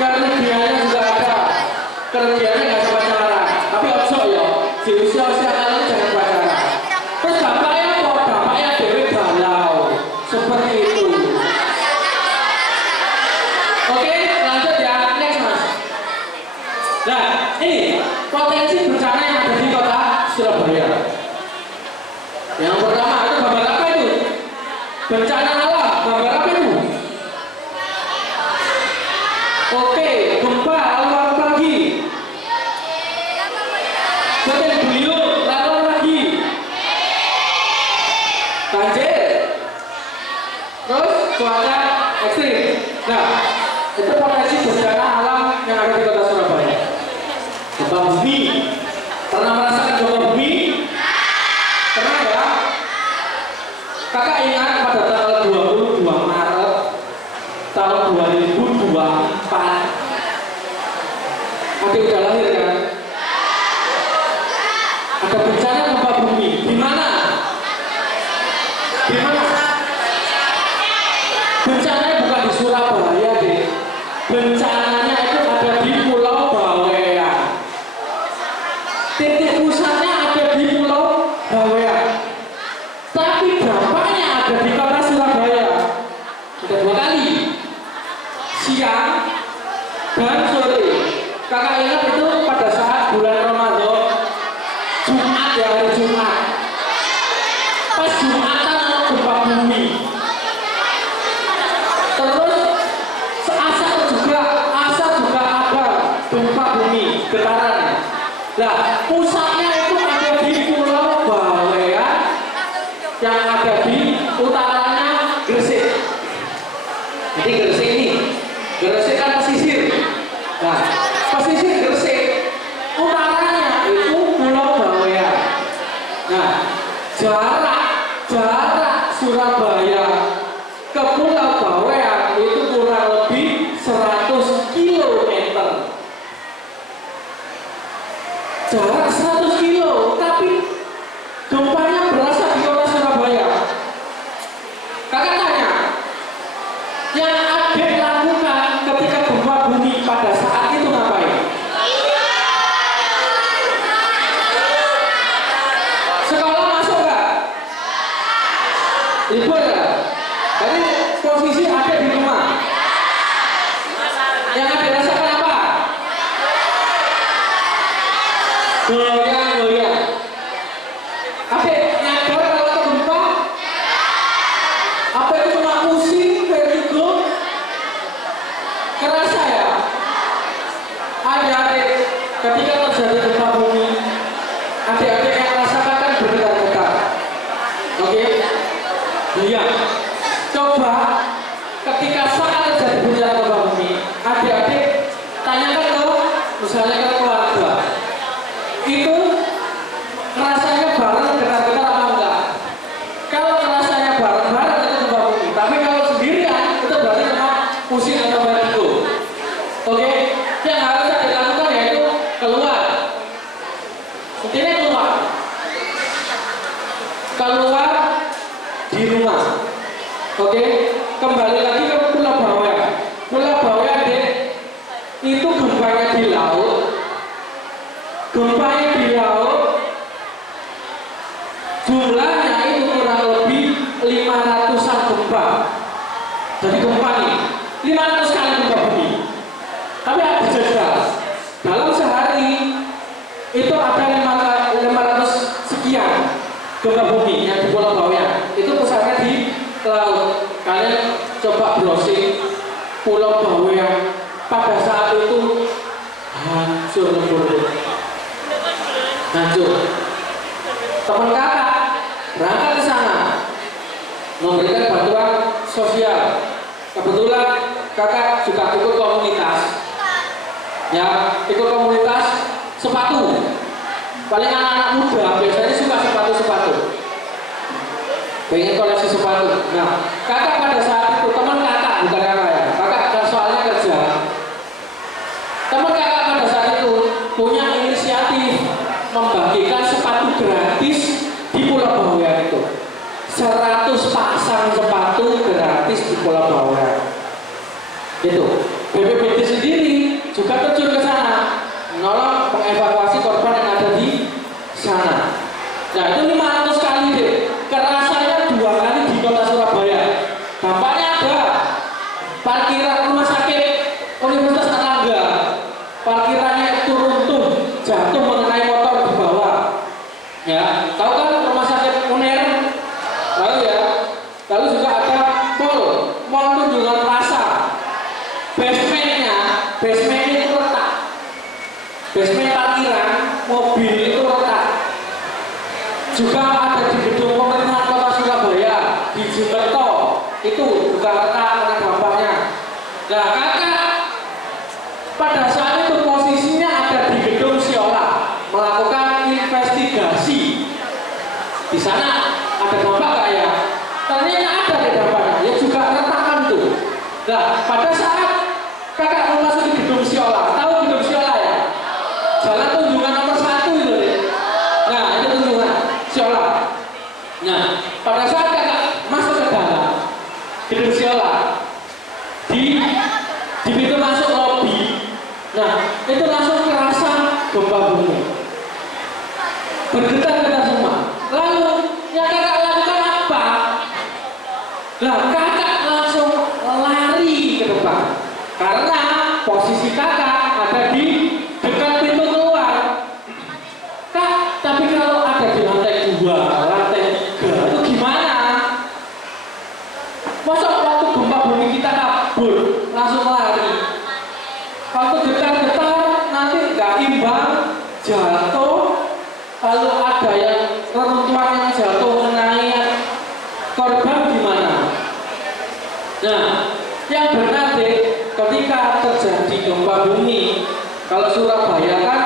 kerugiannya juga ada. Kerugiannya nggak bisa pacaran, tapi ojo ya, di usia-usia kalian jangan pacaran. Terus dampaknya apa? Dampaknya dewe galau, seperti itu. Oke, lanjut ya, next mas. Nah, ini potensi bencana yang ada di kota Surabaya. Yang pertama itu gambar apa itu? Bencana alam, gambar apa itu? Oke, gempa lalu pagi. Betul beliau lalu pagi. Banjir. Terus cuaca ekstrim. Nah, itu potensi bencana alam yang ada di kota Surabaya. Gempa bumi. Pernah merasakan gempa bumi? Pernah ya? Kakak ingat pada tanggal 22 Maret tahun 2024. Adik udah lahir kan? Ada bencana gempa bumi. Di mana? Di mana? Bencananya bukan di Surabaya deh. Bencananya itu ada di Pulau Bawean. Titik pusatnya ada di Pulau Bawean. Tapi dampaknya ada di kota Surabaya. Sudah 2 kali. Siang dan sore. Kakak ingat itu pada saat bulan Ramadan, Jumat ya, hari Jumat. Pas Jumatan ada gempa bumi. Terus asar juga ada gempa bumi, getaran. Nah, pusatnya itu ada di Pulau Bawean yang ada di utaranya Gresik. Jadi Gresik ini, Gresik kan pesisir. Nah, pesisir Gresik, utaranya itu Pulau Bawean. Nah, jarak Surabaya ke Pulau Bawean itu kurang lebih 100 km. Jarak 100 kilo, tapi gempanya berasa di kota Surabaya. Kakak tanya, yang adik lakukan ketika gempa bumi pada saat itu ngapain? Sekolah masuk gak? Libur ya? Jadi posisi adik di rumah. Yang adik rasakan apa? Goyang-goyang. Adik nyadar kalau gempa? Apa itu cuma pusing, vertigo? Kerasa ya? Adik-adik ketika terjadi gempa bumi, adik-adik yang rasakan kan bergetar-getar. Oke? Iya. Coba ketika saat terjadi bencana gempa bumi, adik-adik tanyakan ke misalnya ke keluarga. Itu rasanya bareng getar-getar apa enggak? Kalau rasanya bareng-bareng itu gempa bumi, tapi kalau sendirian itu berarti cuma pusing atau vertigo. Oke? Yang harus dilakukan yaitu itu ada 500 sekian gempa bumi yang di Pulau Bawean. Itu pusatnya di laut. Kalian coba browsing Pulau Bawean pada saat itu hancur lebur, hancur. Teman kakak berangkat ke sana memberikan bantuan sosial. Kebetulan kakak juga ikut komunitas, ya, ikut komunitas sepatu. Paling anak-anak muda biasanya suka sepatu-sepatu, pengen koleksi sepatu. Nah, kakak pada saat itu, teman kakak, bukan kakak ya, kakak soalnya kerja. Teman kakak pada saat itu punya inisiatif membagikan sepatu gratis di Pulau Bawean itu. 100 pasang sepatu gratis di Pulau Bawean. Itu BPBD sendiri juga terjun ke sana, menolong mengevakuasi korban yang ada di sana. Nah, itu 500 kali deh. Kerasanya 2 kali di kota Surabaya. Dampaknya ada parkiran rumah sakit Universitas Erlangga, parkirannya itu runtuh, jatuh mengenai motor di bawah. Ya, tahu kan rumah sakit UNER? Tahu ya. Lalu juga ada mall Tunjungan Plaza. Basement itu retak. Basement parkiran mobil itu retak. Juga ada di gedung pemerintahan kota Surabaya di Jimberto, itu juga retak karena dampaknya. Nah, kakak pada saat itu posisinya ada di gedung Siola melakukan investigasi. Di sana ada dampak nggak ya? Ternyata ada di dampaknya, ya juga retakan tuh. Nah, pada saat kakak memasuki gedung Siola, tahu gedung Siola ya? Jalan Tunjungan nomor 1 itu deh. Nah, itu Tunjungan Siola. Nah, pada saat kakak masuk ke dalam gedung Siola, di pintu masuk lobi, nah itu langsung kerasa gempa bumi, bergetar-getar semua. Lalu yang kakak lakukan apa? Nah, kakak langsung lari ke depan karena posisi kakak ada di dekat pintu keluar. Kak, tapi kalau ada di lantai 2, lantai 3 itu gimana? Masa waktu gempa bumi kita kabur langsung lari? Waktu getar-getar nanti nggak imbang, jatuh, lalu ada yang reruntuhan yang jatuh mengenai korban gimana? Nah, yang benar deh, ketika terjadi gempa bumi, kalau Surabaya kan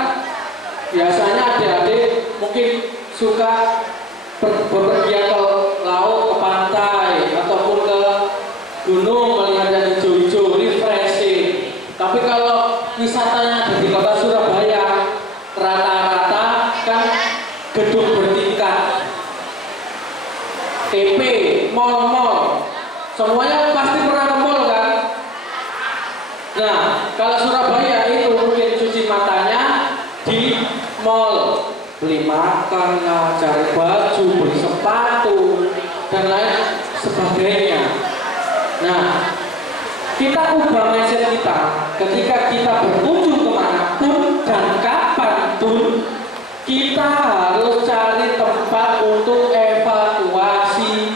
biasanya adik-adik mungkin suka berpergian ke laut, ke pantai, ataupun ke gunung melihat yang hijau-hijau, refreshing. Tapi kalau wisatanya ada di kota Surabaya, rata-rata kan gedung bertingkat, TP, mall-mall, semuanya pasti pernah ke mall kan? Nah, kalau Surabaya itu mungkin cuci matanya di mall, beli makan lah, cari baju, beli sepatu, dan lain sebagainya. Nah, kita ubah mindset kita ketika kita berkunjung kemanapun dan kapanpun, kita harus cari tempat untuk evakuasi.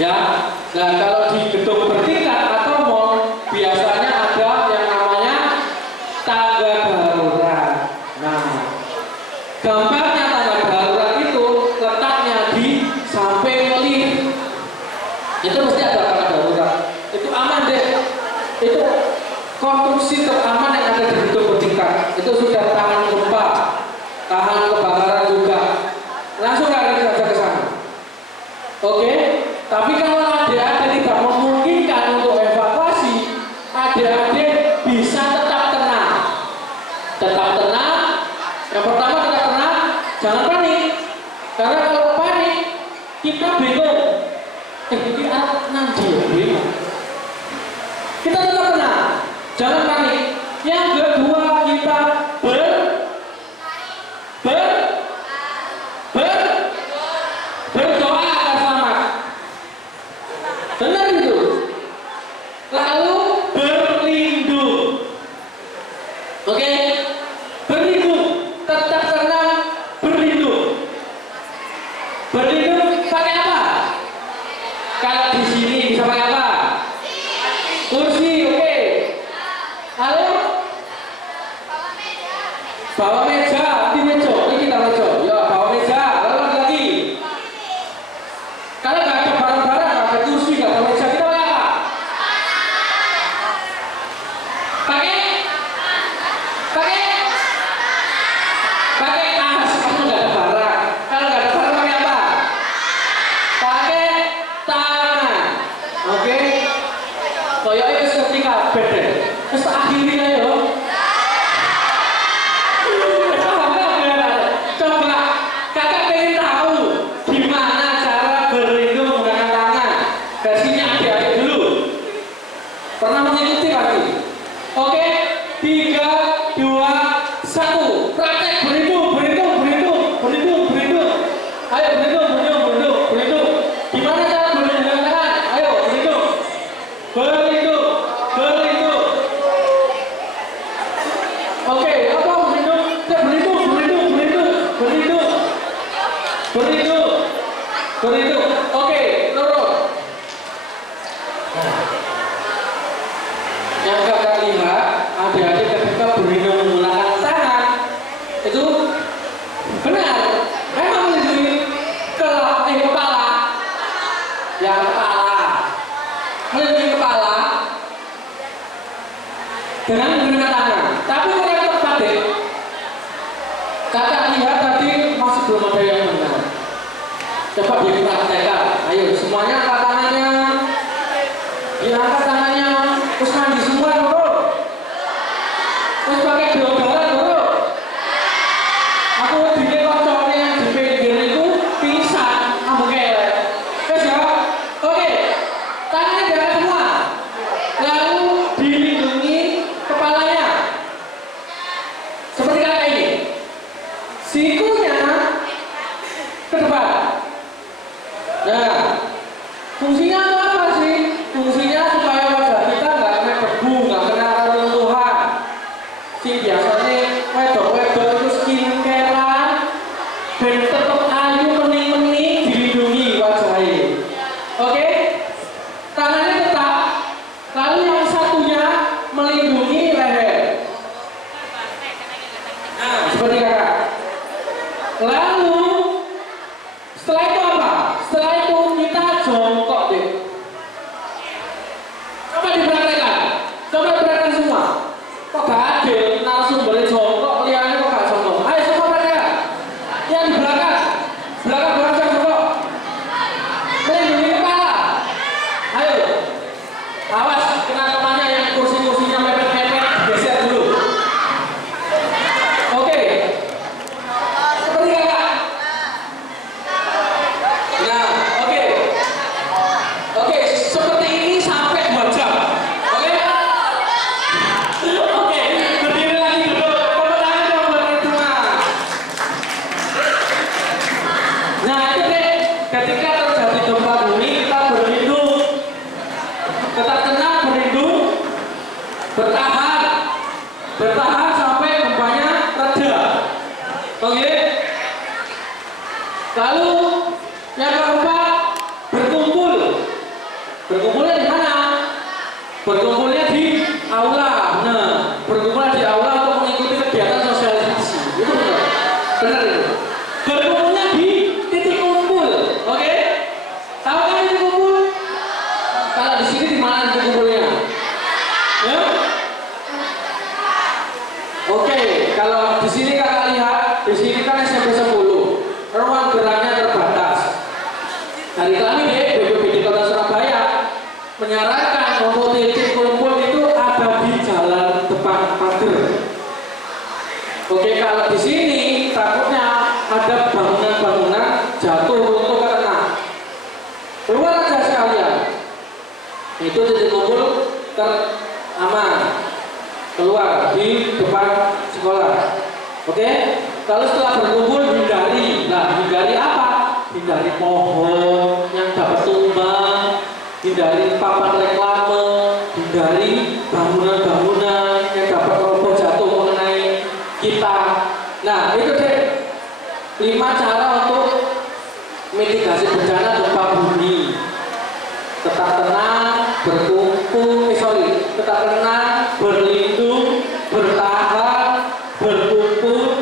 Ya, nah kalau di gedung bertingkat atau mall biasanya ada yang namanya tangga darurat. Nah, gampangnya tangga darurat itu letaknya di samping lift. Itu mesti ada tangga darurat. Itu aman deh. Itu konstruksi teraman yang ada di gedung bertingkat. Itu sudah tahan gempa, tahan kebakaran juga. Langsung lari saja ke sana. Oke? Tapi kalau adik-adik tidak memungkinkan untuk evakuasi, adik-adik bisa tetap tenang. Tetap tenang. Yang pertama tetap tenang, jangan panik. Karena kalau panik, kita bingung. Ini nanti ya, bingung. Kita tetap tenang, jangan panik. Yang kedua, kita berdoa agar selamat. Benar itu. Lalu berlindung. Oke? Berlindung. Bawa meja, di meja, ini kita meja. Ya, bawa meja, lalu lagi. Kalau nggak ada barang-barang, nggak ada kursi, nggak ada meja, kita pakai apa? Pakai tas. Kamu nggak ada barang. Kalau nggak ada barang pakai apa? Pakai tangan. Oke? Koyoknya itu ketika beda. Terus akhirnya ya. Coba kakak pengen tahu gimana cara berlindung menggunakan tangan. Versinya adik-adik dulu. Pernah mengikuti lagi? Oke, 3, 2, 1. Praktek berlindung. Ayo berlindung. Gimana cara berlindung dengan tangan? Ayo berlindung. Oke, apa berlindung? Berlindung. Oke, turun. Yang kakak lihat, adik-adik ketika berlindung menggunakan tangan itu benar. Memang melindungi kepala. Ya, kepala. Melindungi kepala dengan menggunakan tangan. Tapi kalau yang tepat deh, kakak lihat tadi masih belum ada yang benar. Coba dipraktekkan. Ayo semuanya angkat tangannya. Diangkat tangannya. Terus mandi semua dulu. Terus pakai deodoran dulu. Aku bikin kocoknya yang di pinggir itu pingsan. Ambek. Terus ya. Oke. Tangannya diangkat semua. Lalu dilindungi kepalanya. Seperti kakak ini. Sikunya ke depan. Nah, fungsinya itu apa sih? Fungsinya supaya wajah kita nggak kena debu, nggak kena reruntuhan. Si biasanya wedok-wedok itu skincarean, dan tetap ayu mening-mening dilindungi wajahnya. Oke? Tangannya tetap. Lalu yang satunya melindungi leher. Nah, seperti kakak. Lalu setelah itu apa? Setelah itu kita jongkok deh. Coba dipraktekkan semua. Kok gak adil narasumbernya jongkok, liannya kok gak jongkok? Ayo semua praktek. Yang di belakang jongkok. Melindungi kepala. Ayo. Awas, kena temannya yang kursi-kursinya mepet-mepet, geser dulu. Oke. Seperti kakak. Nah, oke, seperti ini sampai 2 jam. Oke, berdiri lagi duduk. Tepuk tangan dong buat perhitungan. Nah, itu deh. Ketika terjadi gempa bumi, kita berlindung. Tetap tenang, berlindung. Bertahan sampai gempanya reda. Oke. Lalu yang keempat, berkumpul. Berkumpulnya di mana? Berkumpulnya di aula. Nah, berkumpulnya di aula untuk mengikuti kegiatan sosialisasi. Itu benar itu. Berkumpulnya di titik kumpul. Oke? Tahu kan titik kumpul? Kalau di sini di mana titik kumpulnya? Ya? Oke, kalau di sini kakak lihat, di sini kan SMP 10. Ruang geraknya terbatas. Dari kami di BPBD Kota Surabaya menyarankan untuk titik kumpul itu ada di jalan depan pagar. Oke, kalau di sini takutnya ada bangunan-bangunan jatuh runtuh ke tengah. Keluar aja sekalian. Itu titik kumpul teraman. Keluar di depan sekolah. Oke? Lalu setelah berkumpul hindari. Nah, hindari apa? Hindari pohon yang dapat tumbang, hindari papan reklame, hindari bangunan-bangunan yang dapat roboh jatuh mengenai kita. Nah, itu deh 5 cara untuk mitigasi bencana gempa bumi. Tetap tenang, tetap tenang, berlindung, bertahan, berkumpul,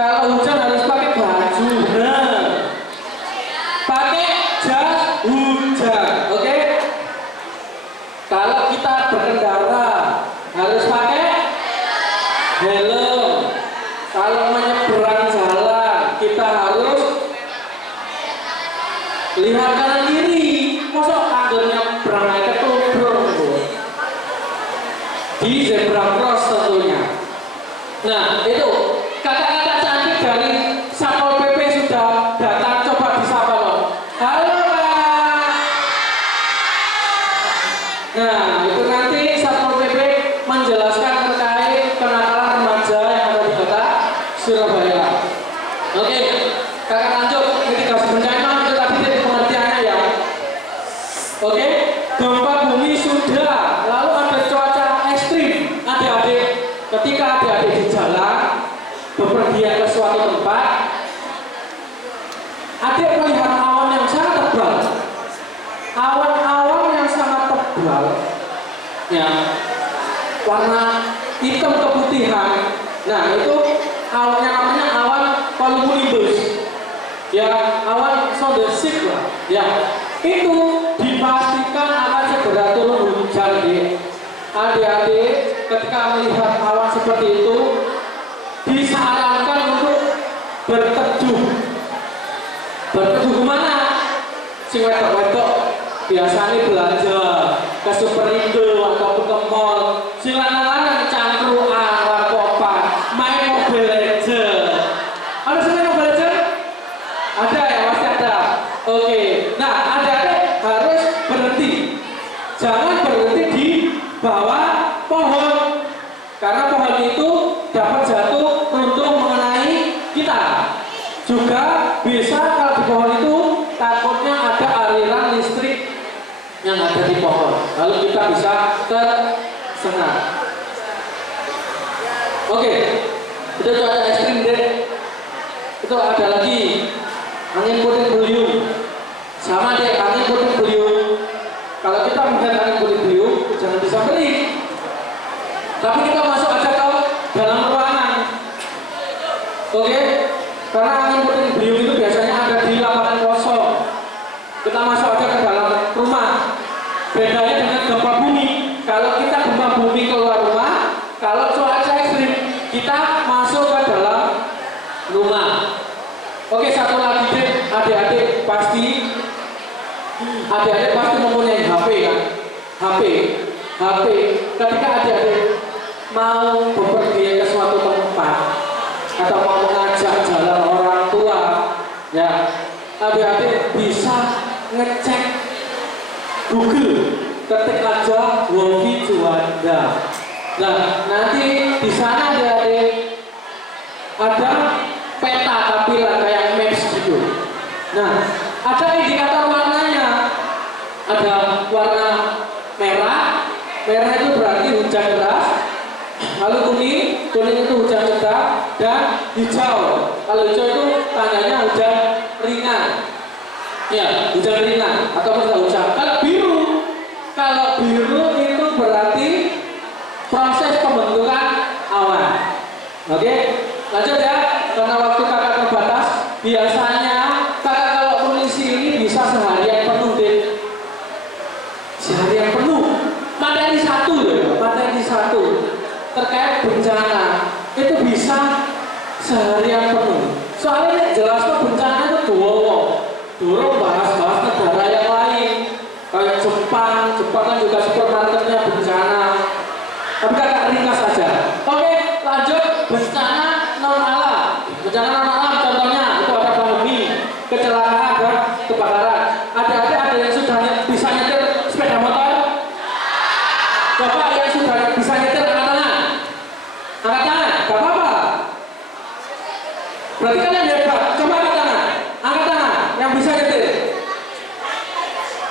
Kalau hujan harus pakai baju. Nah, pakai jas hujan, oke? Kalau kita berkendara harus pakai helm. Kalau menyeberang jalan kita harus lihat kanan kiri. Masa akhirnya berang aja tubruk di zebra cross tentunya. Nah itu kakak-kakak cantik dari Satpol PP sudah datang, coba disapa loh. Halo Kak. Nah itu nanti Satpol PP menjelaskan terkait kenakalan remaja yang ada di kota Surabaya. Oke, kakak lanjut mitigasi bencana itu tadi dari pengertiannya ya. Oke, gempa bumi sudah, lalu ada cuaca ekstrim. Adik-adik, ketika adik-adik di jalan bepergian ke suatu tempat, adik melihat awan yang sangat tebal, awan-awan yang sangat tebal, ya, warna hitam keputihan. Nah itu awannya namanya awan cumulonimbus, ya, awan sondesik lah, ya. Itu dipastikan akan segera turun hujan. Adik-adik ketika melihat awan seperti itu disarankan untuk berteduh kemana? Sing wedok-wedok biasanya belanja ke Superindo ataupun ke mall. Sing lanang-lanang cangkruan warkopan main Mobile Legends. Ada sing main Mobile Legends? Ada ya, pasti ada. Oke, nah adik-adik harus berhenti. Jangan berhenti di bawah pohon, karena pohon itu dapat jatuh runtuh mengenai kita. Juga bisa kalau di pohon itu takutnya ada aliran listrik yang ada di pohon, lalu kita bisa tersengat. Oke, itu cuaca ekstrim deh. Itu ada lagi angin puting beliung. Sama deh, angin puting beliung. Kalau kita melihat angin puting beliung, jangan disamperin. Tapi kita masuk aja ke dalam ruangan. Oke? Karena angin puting beliung itu biasanya ada di lapangan kosong. Kita masuk aja ke dalam rumah. Bedanya dengan gempa bumi. Kalau kita gempa bumi keluar rumah, kalau cuaca ekstrim, kita masuk ke dalam rumah. Oke, satu lagi deh, adik-adik pasti mempunyai HP kan? HP. Ketika adik-adik mau bepergian ke suatu tempat atau mau mengajak jalan orang tua, ya, adik-adik bisa ngecek Google, ketik aja Wofi Juanda. Nah, nanti di sana adik-adik ada peta tampilan kayak maps gitu. Nah, ada indikator warnanya. Ada warna merah itu berarti hujan deras. Lalu kuning itu hujan sedang, dan hijau. Kalau hijau itu tandanya hujan ringan. Ya, hujan ringan atau tidak hujan. Kalau biru itu berarti proses pembentukan awan. Oke, lanjut ya. Karena waktu kakak terbatas, biasanya kakak kalau nulis ini bisa seharian penuh deh. Seharian penuh. Materi satu terkait bencana itu bisa seharian penuh. Soalnya jelas kok bencana itu durung bahas negara yang lain. Kayak Jepang kan juga supermarketnya bencana. Tapi kakak ringkas saja. Oke, lanjut bencana non alam. Bencana non alam contohnya itu ada pandemi, kecelakaan dan kebakaran. Ada yang sudah bisa nyetir sepeda motor? Bapak yang sudah bisa nyetir angkat tangan. Angkat tangan, gak apa-apa. Berarti kalian hebat. Coba angkat tangan. Angkat tangan yang bisa nyetir.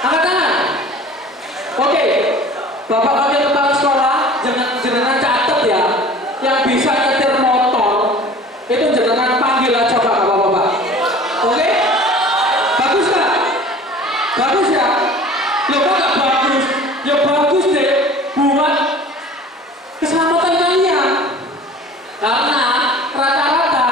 Angkat tangan. Oke. Bapak wakil kepala sekolah, jangan catat ya. Yang bisa nyetir motor itu jangan panggil aja Bapak-bapak. Oke? Bagus gak? Bagus ya? Loh kok gak bagus? Ya bagus deh, buat keselamatan kalian. Karena rata-rata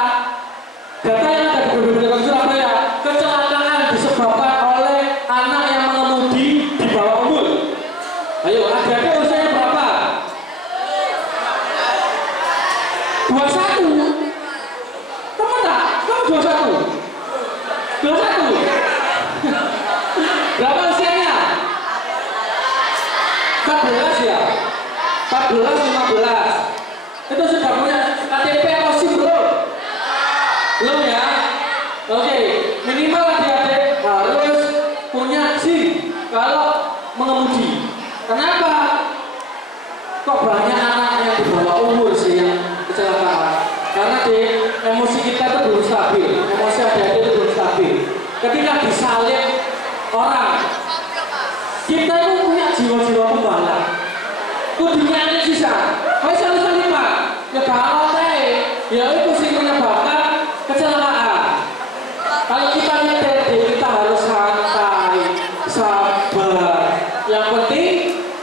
21? 21? Berapa usianya? 14 ya? 14, 15. Itu sudah punya KTP atau SIM belum? Belum ya? Oke, minimal adik-adik harus punya SIM kalau mengemudi. Kenapa? Kok banyak anak yang di bawah umur sih yang kecelakaan? Karena emosi kita itu belum stabil, emosi adik-adik itu belum stabil. Ketika disalib orang, kita itu punya jiwa-jiwa pembalap. Kudunya ini sisa, kau selalu pak, ya kalau ya itu sih menyebabkan kecelakaan. Kalau kita nyetir, kita harus santai, sabar. Yang penting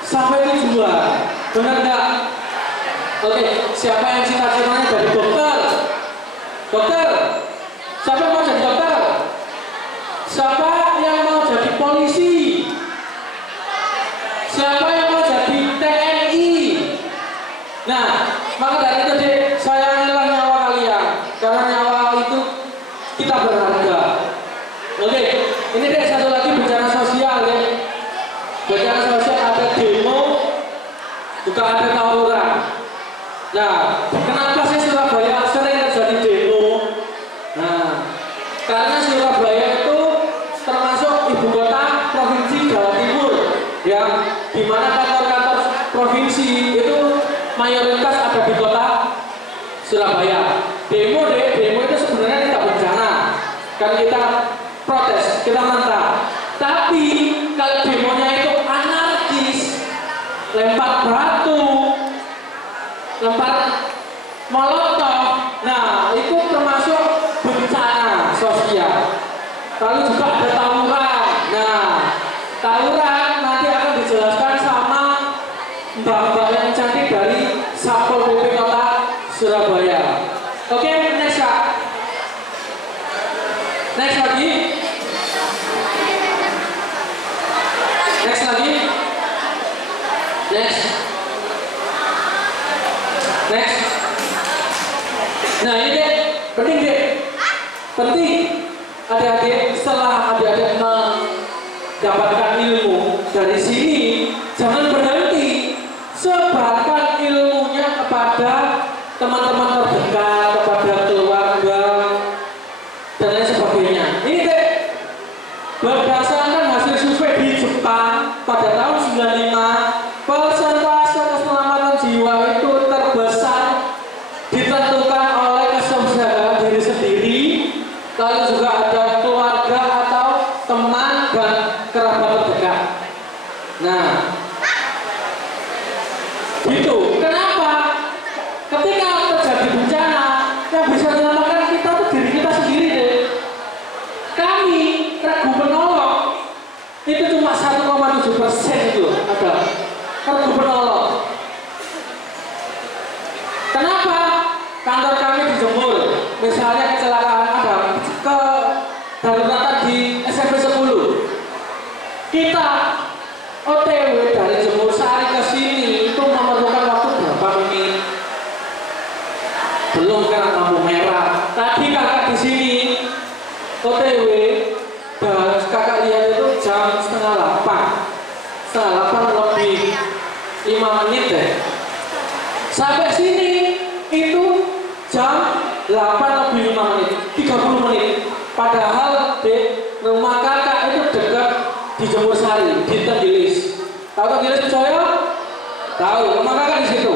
sampai tujuan, benar nggak? Oke, siapa yang cita-citanya jadi dokter? Dokter, siapa yang mau jadi dokter? Siapa yang mau jadi polisi? Siapa yang mau jadi TNI? Nah, maka dari itu sayangilah nyawa kalian, karena nyawa itu kita berharga. Oke, ini deh satu lagi bencana sosial ya. Bencana sosial ada demo, juga ada tawuran. Nah, kenapa sih Surabaya sering terjadi demo? Nah, karena Surabaya itu termasuk ibu kota provinsi Jawa Timur, yang dimana kantor-kantor provinsi itu mayoritas ada di kota Surabaya. Demo itu sebenarnya tidak bencana, kan kita protes, kita mentah. Tapi kalau demonya itu anarkis, lempar batu, lempar molotov, nah itu termasuk bencana sosial. Lalu juga ada tawuran. Nah, tawuran nanti akan dijelaskan sama mbak-mbak yang cantik dari Satpol PP Kota Surabaya. Oke, next Kak. Next lagi. Next lagi. Next. Next. Nah ini deh, penting deh. Penting. Adik-adik, setelah adik-adik mendapatkan ilmu dari sini, jangan berhenti. Sebarkan ilmunya kepada teman-teman terdekat, kepada keluarga, dan lain sebagainya. Ini deh, berdasarkan hasil survei di Jepang pada tahun 95, persentase keselamatan jiwa itu terbesar ditentukan oleh kesejahteraan diri sendiri, lalu juga ada keluarga atau teman dan kerabat terdekat. Nah, gitu. Kenapa? Ketika terjadi bencana, yang bisa menyelamatkan kita itu diri kita sendiri deh. Kami regu penolong itu cuma 1,7% itu ada regu penolong. Kenapa? Kantor kami dijemur, misalnya kecelakaan ada ke daruratan di SMP 10. Kita OTW dari Jemur Sari ke sini itu memerlukan waktu berapa menit? Belum kena lampu merah. Tadi kakak di sini OTW dan kakak lihat itu jam setengah 8 lebih 5 menit deh. Sampai sini itu jam 8 lebih 5 menit, 30 menit. Padahal di rumah kakak itu dekat di Jemur Sari, di Tenggilis. Tahu Tenggilis Joyo? Tahu, rumah kakak di situ.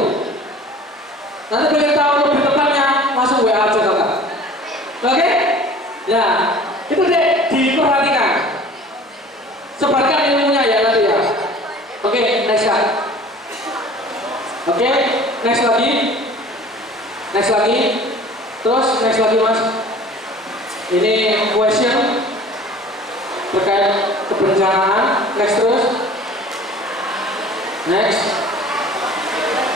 Nanti pengen tahu lebih tepatnya, langsung WA aja kakak. Oke? Ya, itu deh diperhatikan. Sebarkan ilmunya ya nanti ya. Oke, next Kak. Oke, next lagi. Next lagi. Terus next lagi Mas. Ini question terkait kebencanaan. Next terus. Next.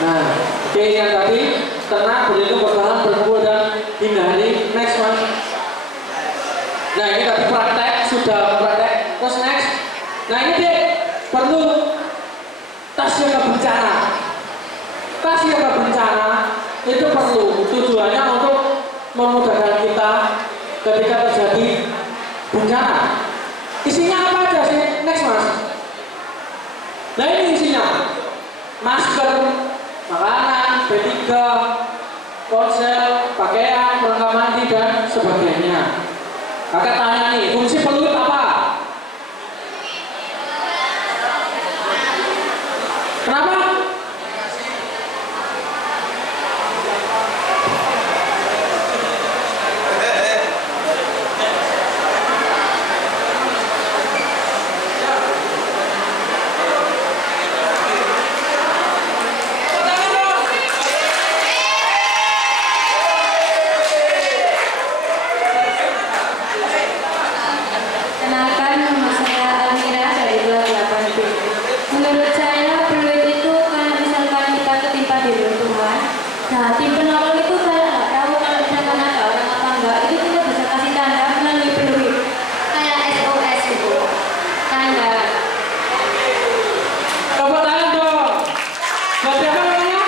Nah, oke yang tadi tenang, berlindung, bertahan, berkumpul dan hindari. Next Mas. Nah ini tadi praktek, sudah praktek. Terus next. Nah ini deh perlu tas siaga bencana. Tas siaga bencana itu perlu, tujuannya untuk memudahkan kita ketika terjadi bencana. Isinya apa aja sih? Next mas. Nah ini isinya masker, makanan, B3, ponsel, pakaian, perlengkapan mandi dan sebagainya. Kakak tanya nih, fungsi peluit apa? Kenapa? Kenalkan, nama saya Almira dari 28B. Menurut saya peluit itu kayak misalkan kita ketimpa di runtuhan. Nah, tim penolong itu kayak nggak tahu kalau misalkan ada orang apa enggak, itu kita bisa kasih tanda melalui peluit. Kayak SOS itu. Tanda. Tepuk tangan dong. Buat siapa namanya?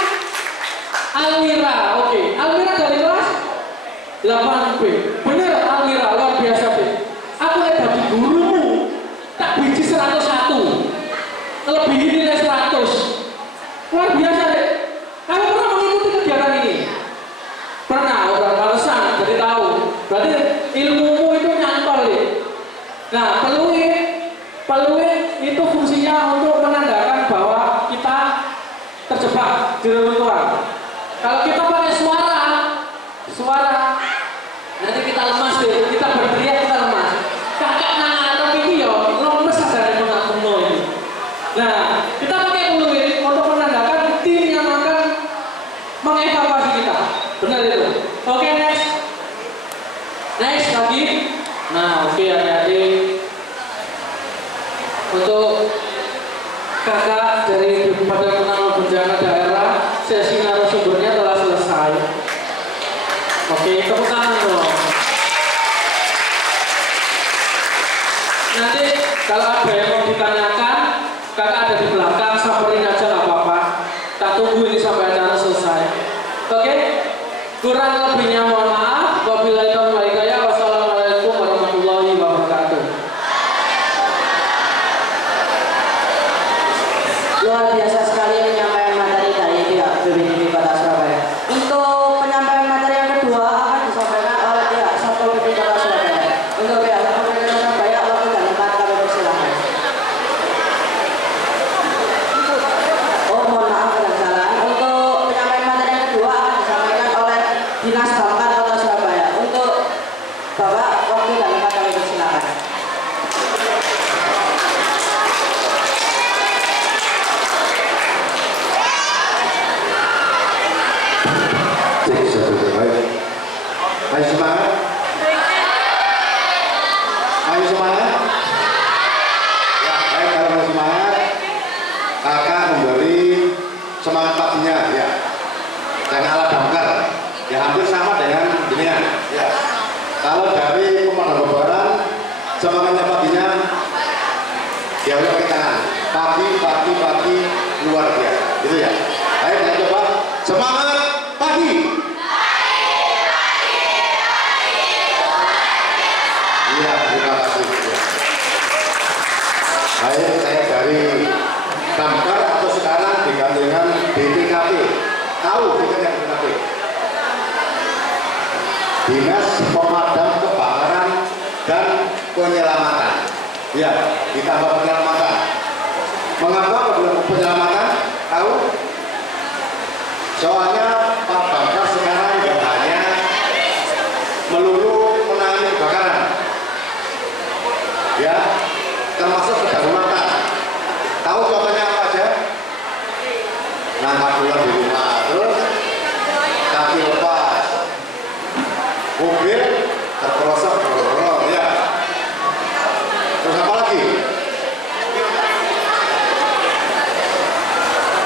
Almira. Oke, Almira dari kelas 8B. Bener Almira, luar biasa B. Aku lihat dari gurumu tak biji 101, lebih nilai 100. Luar biasa deh. Kamu pernah mengikuti kegiatan ini? Pernah, udah alasan, jadi tahu. Berarti ilmumu itu nyantol deh. Nah, peluit itu fungsinya untuk menandakan bahwa kita terjebak di reruntuhan. Kalau kita pakai suara, nanti kita lemas deh, kita berteriak kita lemas. Kakak nang arep iki yo lemes sadare mengakuno ini. Nah, kita pakai peluit untuk menandakan tim yang akan mengevakuasi kita. Benar itu. Oke, next. Next lagi. Nah, oke adik-adik. Untuk kakak dari Badan Penanggulangan Bencana Daerah, sesi narasumbernya telah selesai. Oke, tepuk tangan dong. Nanti kalau ada yang mau ditanyakan, kakak ada di belakang, samperin aja nggak apa-apa. Tak tunggu ini sampai acara selesai. Oke? Kurang lebihnya mohon maaf. Wabillahi taufiq wal hidayah. Wassalamualaikum warahmatullahi wabarakatuh. Luar biasa sekali penyampaian materi dari pihak BPDB Kota Surabaya. Untuk penyampaian materi yang kedua akan disampaikan oleh pihak Satpol PP Kota Surabaya. Untuk pihak Satpol PP Kota Surabaya, waktu dan tempat kami persilahkan. Oh, mohon maaf ketinggalan. Untuk penyampaian materi yang kedua akan disampaikan oleh Dinas Damkar Kota Surabaya. Untuk Bapak, waktu dan tempat kami persilahkan. Ayo semangat. Ayo semangat. Ya, baik kalau mau semangat, kakak memberi semangat paginya, ya. Dan alat damkar, ya hampir sama dengan jenengan. Ya. Kalau dari pemadam kebakaran, semangatnya paginya, ya udah pakai tangan. Pagi luar biasa, gitu ya. Ayo kita coba semangat pagi. Iya, terima kasih. Baik, saya dari damkar atau sekarang diganti dengan BPKP. Tahu bukan yang BPKP? Dinas Pemadam Kebakaran dan Penyelamatan. Ya, ditambah penyelamatan. Mengapa belum penyelamatan? Tahu? Soalnya Pak Bangka sekarang nggak hanya melulu menangani kebakaran. Ya, termasuk kedaruratan. Tahu contohnya apa aja? Ngangkat bulan di rumah, terus kaki lepas, mobil terperosok, ya. Terus apa lagi?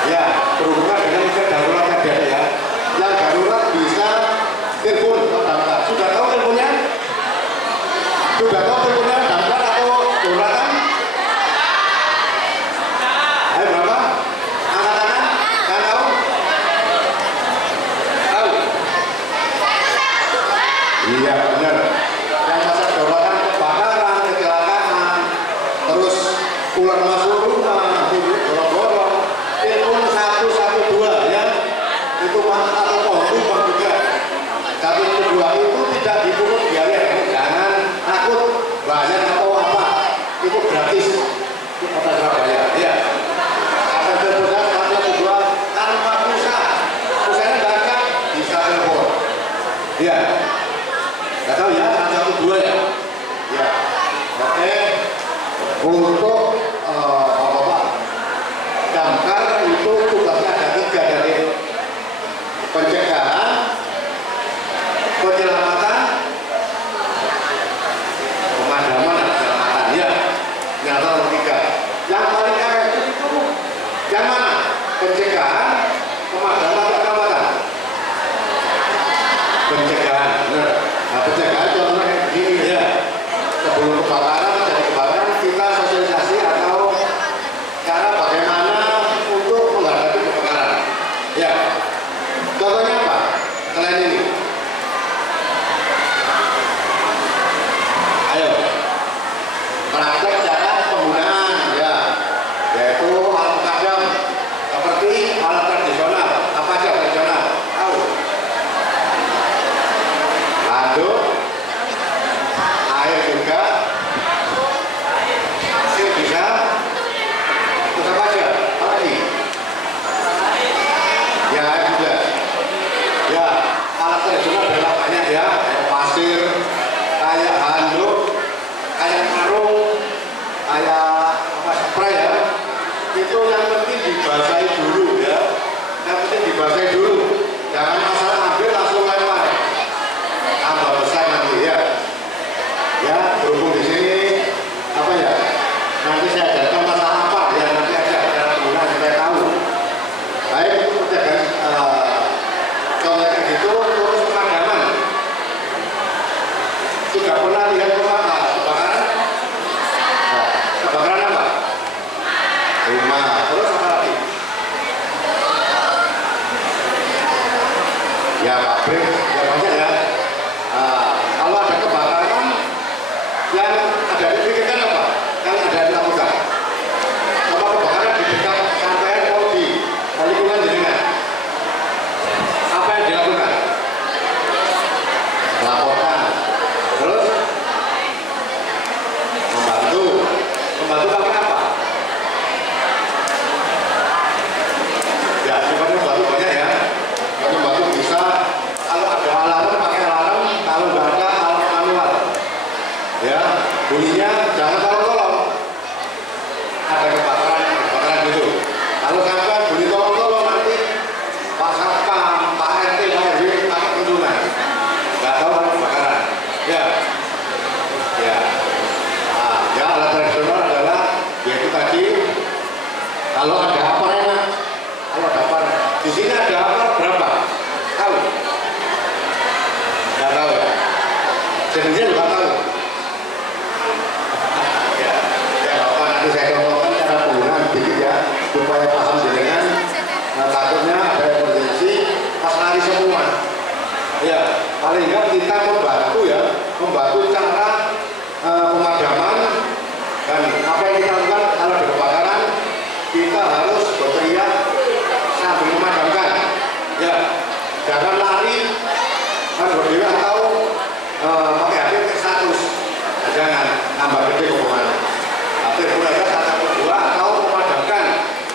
Ya, berhubungan dengan darurat tadi ya. Yang darurat bisa telepon ke damkar. Sudah tahu teleponnya? Sudah tahu teleponnya damkar atau dauratan? Ayo berapa? Angkat tangan? Kan tahu? Tahu? Iya benar. untuk bapak-bapak damkar itu tugasnya ada 3 dari pencegahan, penyelamatan, pemadaman dan penyelamatan. Ya, yang nomor 3. Yang paling efektif itu yang mana? Pencegahan, pemadaman, penyelamatan. Pencegahan, benar. Nah, pencegahan contohnya kayak begini ya. Sebelum kebakaran, terjadi kebakaran, kita sosialisasi atau cara bagaimana untuk menghadapi kebakaran. Ya, contohnya apa? Selain ini, ayo praktek cara penggunaan ya, yaitu alat pemadam seperti alat tradisional. Apa aja tradisional? Tahu? Handuk, air juga, pasir bisa, terus apa aja? Apa lagi? Ya air juga. Ya, alat tradisional adalah banyak ya, kayak pasir, kayak handuk, kayak karung, kayak apa spray ya. Itu yang penting dibasahi dulu ya. Yang penting dibasahi dulu. Jangan asal ambil langsung lempar. Tambah besar nanti ya. Ya, berhubung di sini apa ya? Nanti saya ajarkan masalah apa ya, nanti aja cara penggunaan supaya tahu. Baik, itu pencegahan contohnya kayak gitu. Terus pemadaman. Sudah pernah lihat kebakaran? Nah, kebakaran apa? Rumah. Terus apa lagi? Ya pabrik, ya banyak ya. Kalau ada kebakaran, yang ada dipikirkan apa? Yang ada dilakukan. Kalau kebakaran di dekat sampai atau di lingkungan jenengan, apa yang dilakukan? Melaporkan. Terus membantu. Membantu pakai apa? Ya, sifatnya membantu banyak ya. Membantu bisa kalau ada alarm pakai alarm, kalau nggak ada alarm manual. Ya, bunyinya jangan tolong-tolong. Ada kebakaran gitu. Kalau sampai bunyi tolong-tolong nanti Pak Satpam, Pak RT, Pak RW pakai kunjungan. Nggak tahu ada kebakaran. Ya, ya. Nah, ya alat tradisional adalah yaitu tadi kalau ada apa enak. Kalau ada apa di sini ada apa berapa? Tahu? Nggak tahu ya. Sebenarnya juga tahu. Ya, ya apa nanti saya contohkan cara penggunaan sedikit ya supaya paham jenengan. Nah, takutnya ada emergensi pas lari semua. Ya, paling enggak kita membantu ya, membantu cara pemadaman dan apa yang kita lakukan kalau ada kebakaran kita harus berteriak sambil memadamkan. Ya, jangan lari harus berdiri atau pakai HP status. Nah, jangan nambah gede hukuman. Tapi boleh aja 1, 2 atau memadamkan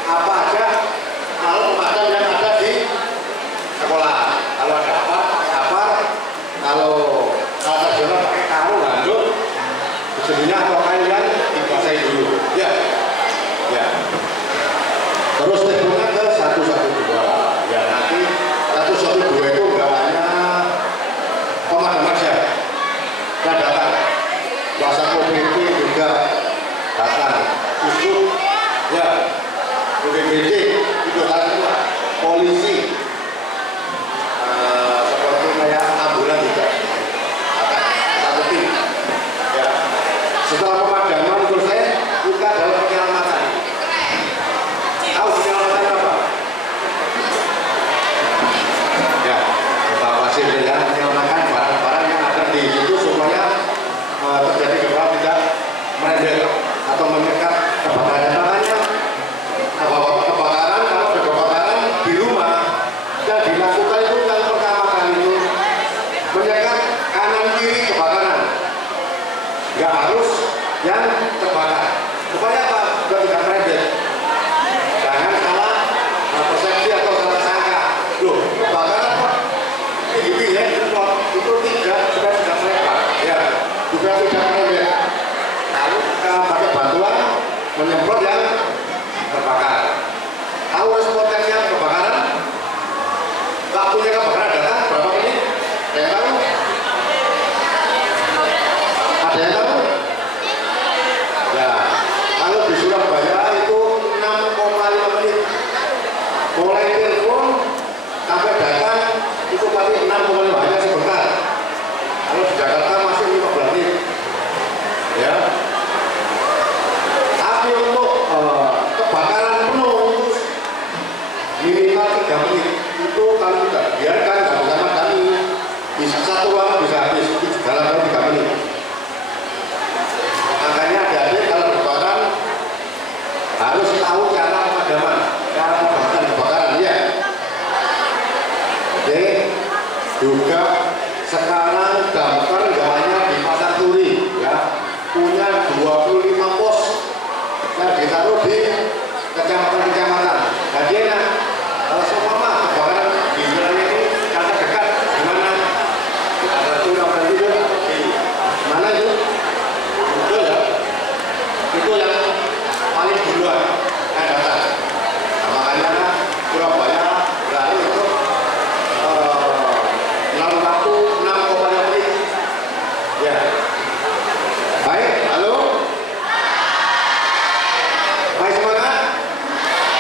apa aja kalau pemadam yang ada di sekolah. Kalau ada apa, kalau tradisional pakai karung, handuk, sebenarnya atau kalian dibasahi dulu. Ya, ya. Terus teleponnya ke 112. Ya nanti 112 itu nggak hanya pemadam aja yang datang. Kuasa OPP juga datang. Khusus, ya, BPBD itu datang semua. Polisi. Seperti kayak ambulan juga satu tim ya. Setelah Ya. Baik, halo. Baik semangat.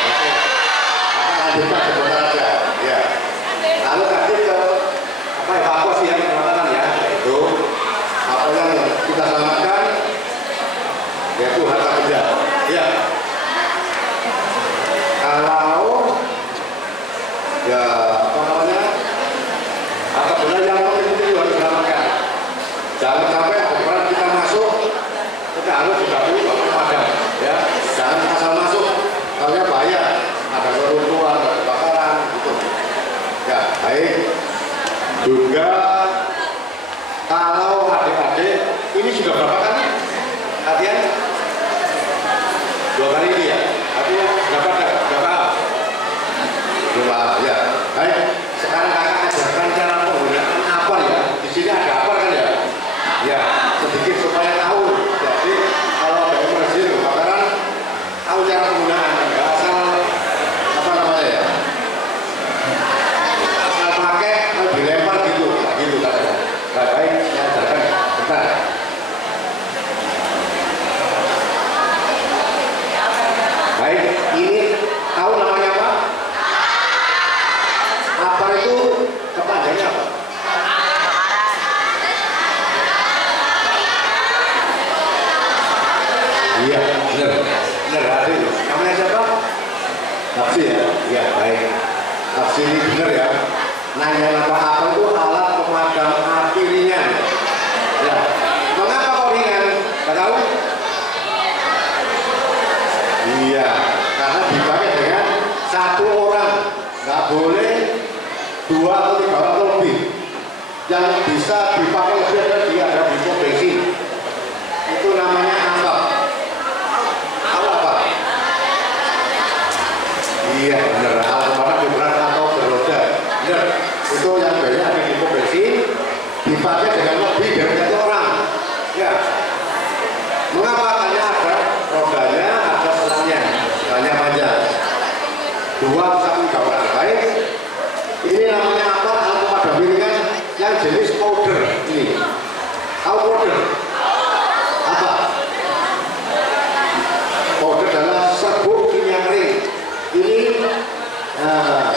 Oke. Akan lanjutkan sebentar aja. Ya. Lalu nanti ke evakuasi yang penyelamatan ya, yaitu apa yang kita selamatkan, yaitu harta benda. Ya. Kalau ya apa namanya harta benda yang penting itu harus diselamatkan. Jangan sampai beberapa kita masuk kita harus didahului bapak pemadam. Ya. Jangan asal masuk, kalau bahaya, ada keruntuhan, ada kebakaran, gitu. Ya, baik. Juga kalau adik-adik ini sudah berapa kali latihan? 2 kali ini ya. Artinya berapa? Dua, ya. Baik. Sekarang kakak ajarkan cara penggunaan apar ya. Di sini ada apar kan ya? Ya, sedikit supaya tahu. Jadi kalau ada emergensi kebakaran, tahu cara penggunaan. Nggak asal apa namanya ya? Asal pakai, dilempar gitu. Nah, gitu kan. Baik, saya ajarkan. Bentar. Baik, ini tahu namanya apa? Apar itu kepanjangannya apa? Iya, benar. Benar, Adil. Namanya siapa? Taksi ya? Iya, baik. Taksi ini benar ya. Nanya apa itu alat pemadam api ringan. Ya. Mengapa kok ringan? Nggak tahu? Iya, karena dipakai dengan 1 orang. Nggak boleh 2 atau 3 orang lebih. Yang bisa dipakai lebih adalah dia ada di bensin. Itu namanya asap. Iya benar, alat pemadam berat atau beroda. Benar, itu yang banyak ada di bensin dipakai dengan lebih dari 1 orang. Ya, mengapa? Karena ada rodanya, ada selangnya, selangnya panjang. 2 sampai 3 orang. Baik, ini namanya apa? Alat pemadam ringan yang jenis powder ini. Tahu powder? Apa? Powder adalah serbuk minyak ring. Ini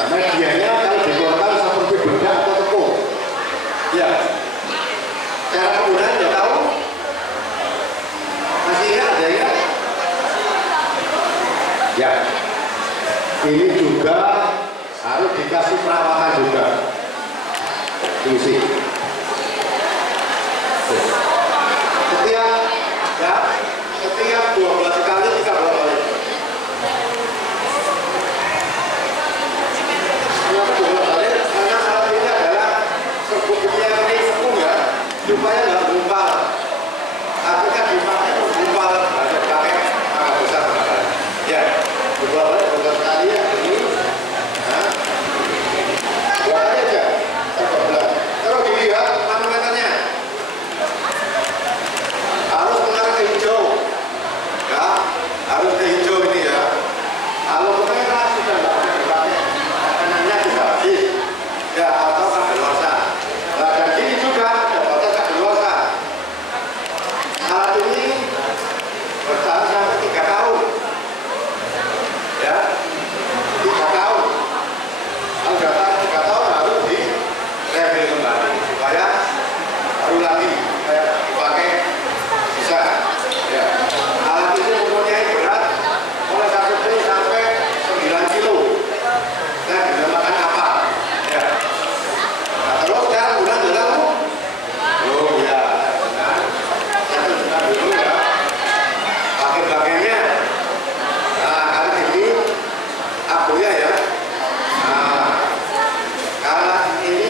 medianya kalau dikeluarkan seperti bedak atau tepung. Ya. Cara penggunaan ya tahu? Masih ingat ada ya? Ya. Ini juga harus dikasih perawatan juga. Isi. Setiap 12 kali 13 kali. Karena alat ini adalah serbuk yang tepung ya, supaya nggak gumpal. Artinya dipakai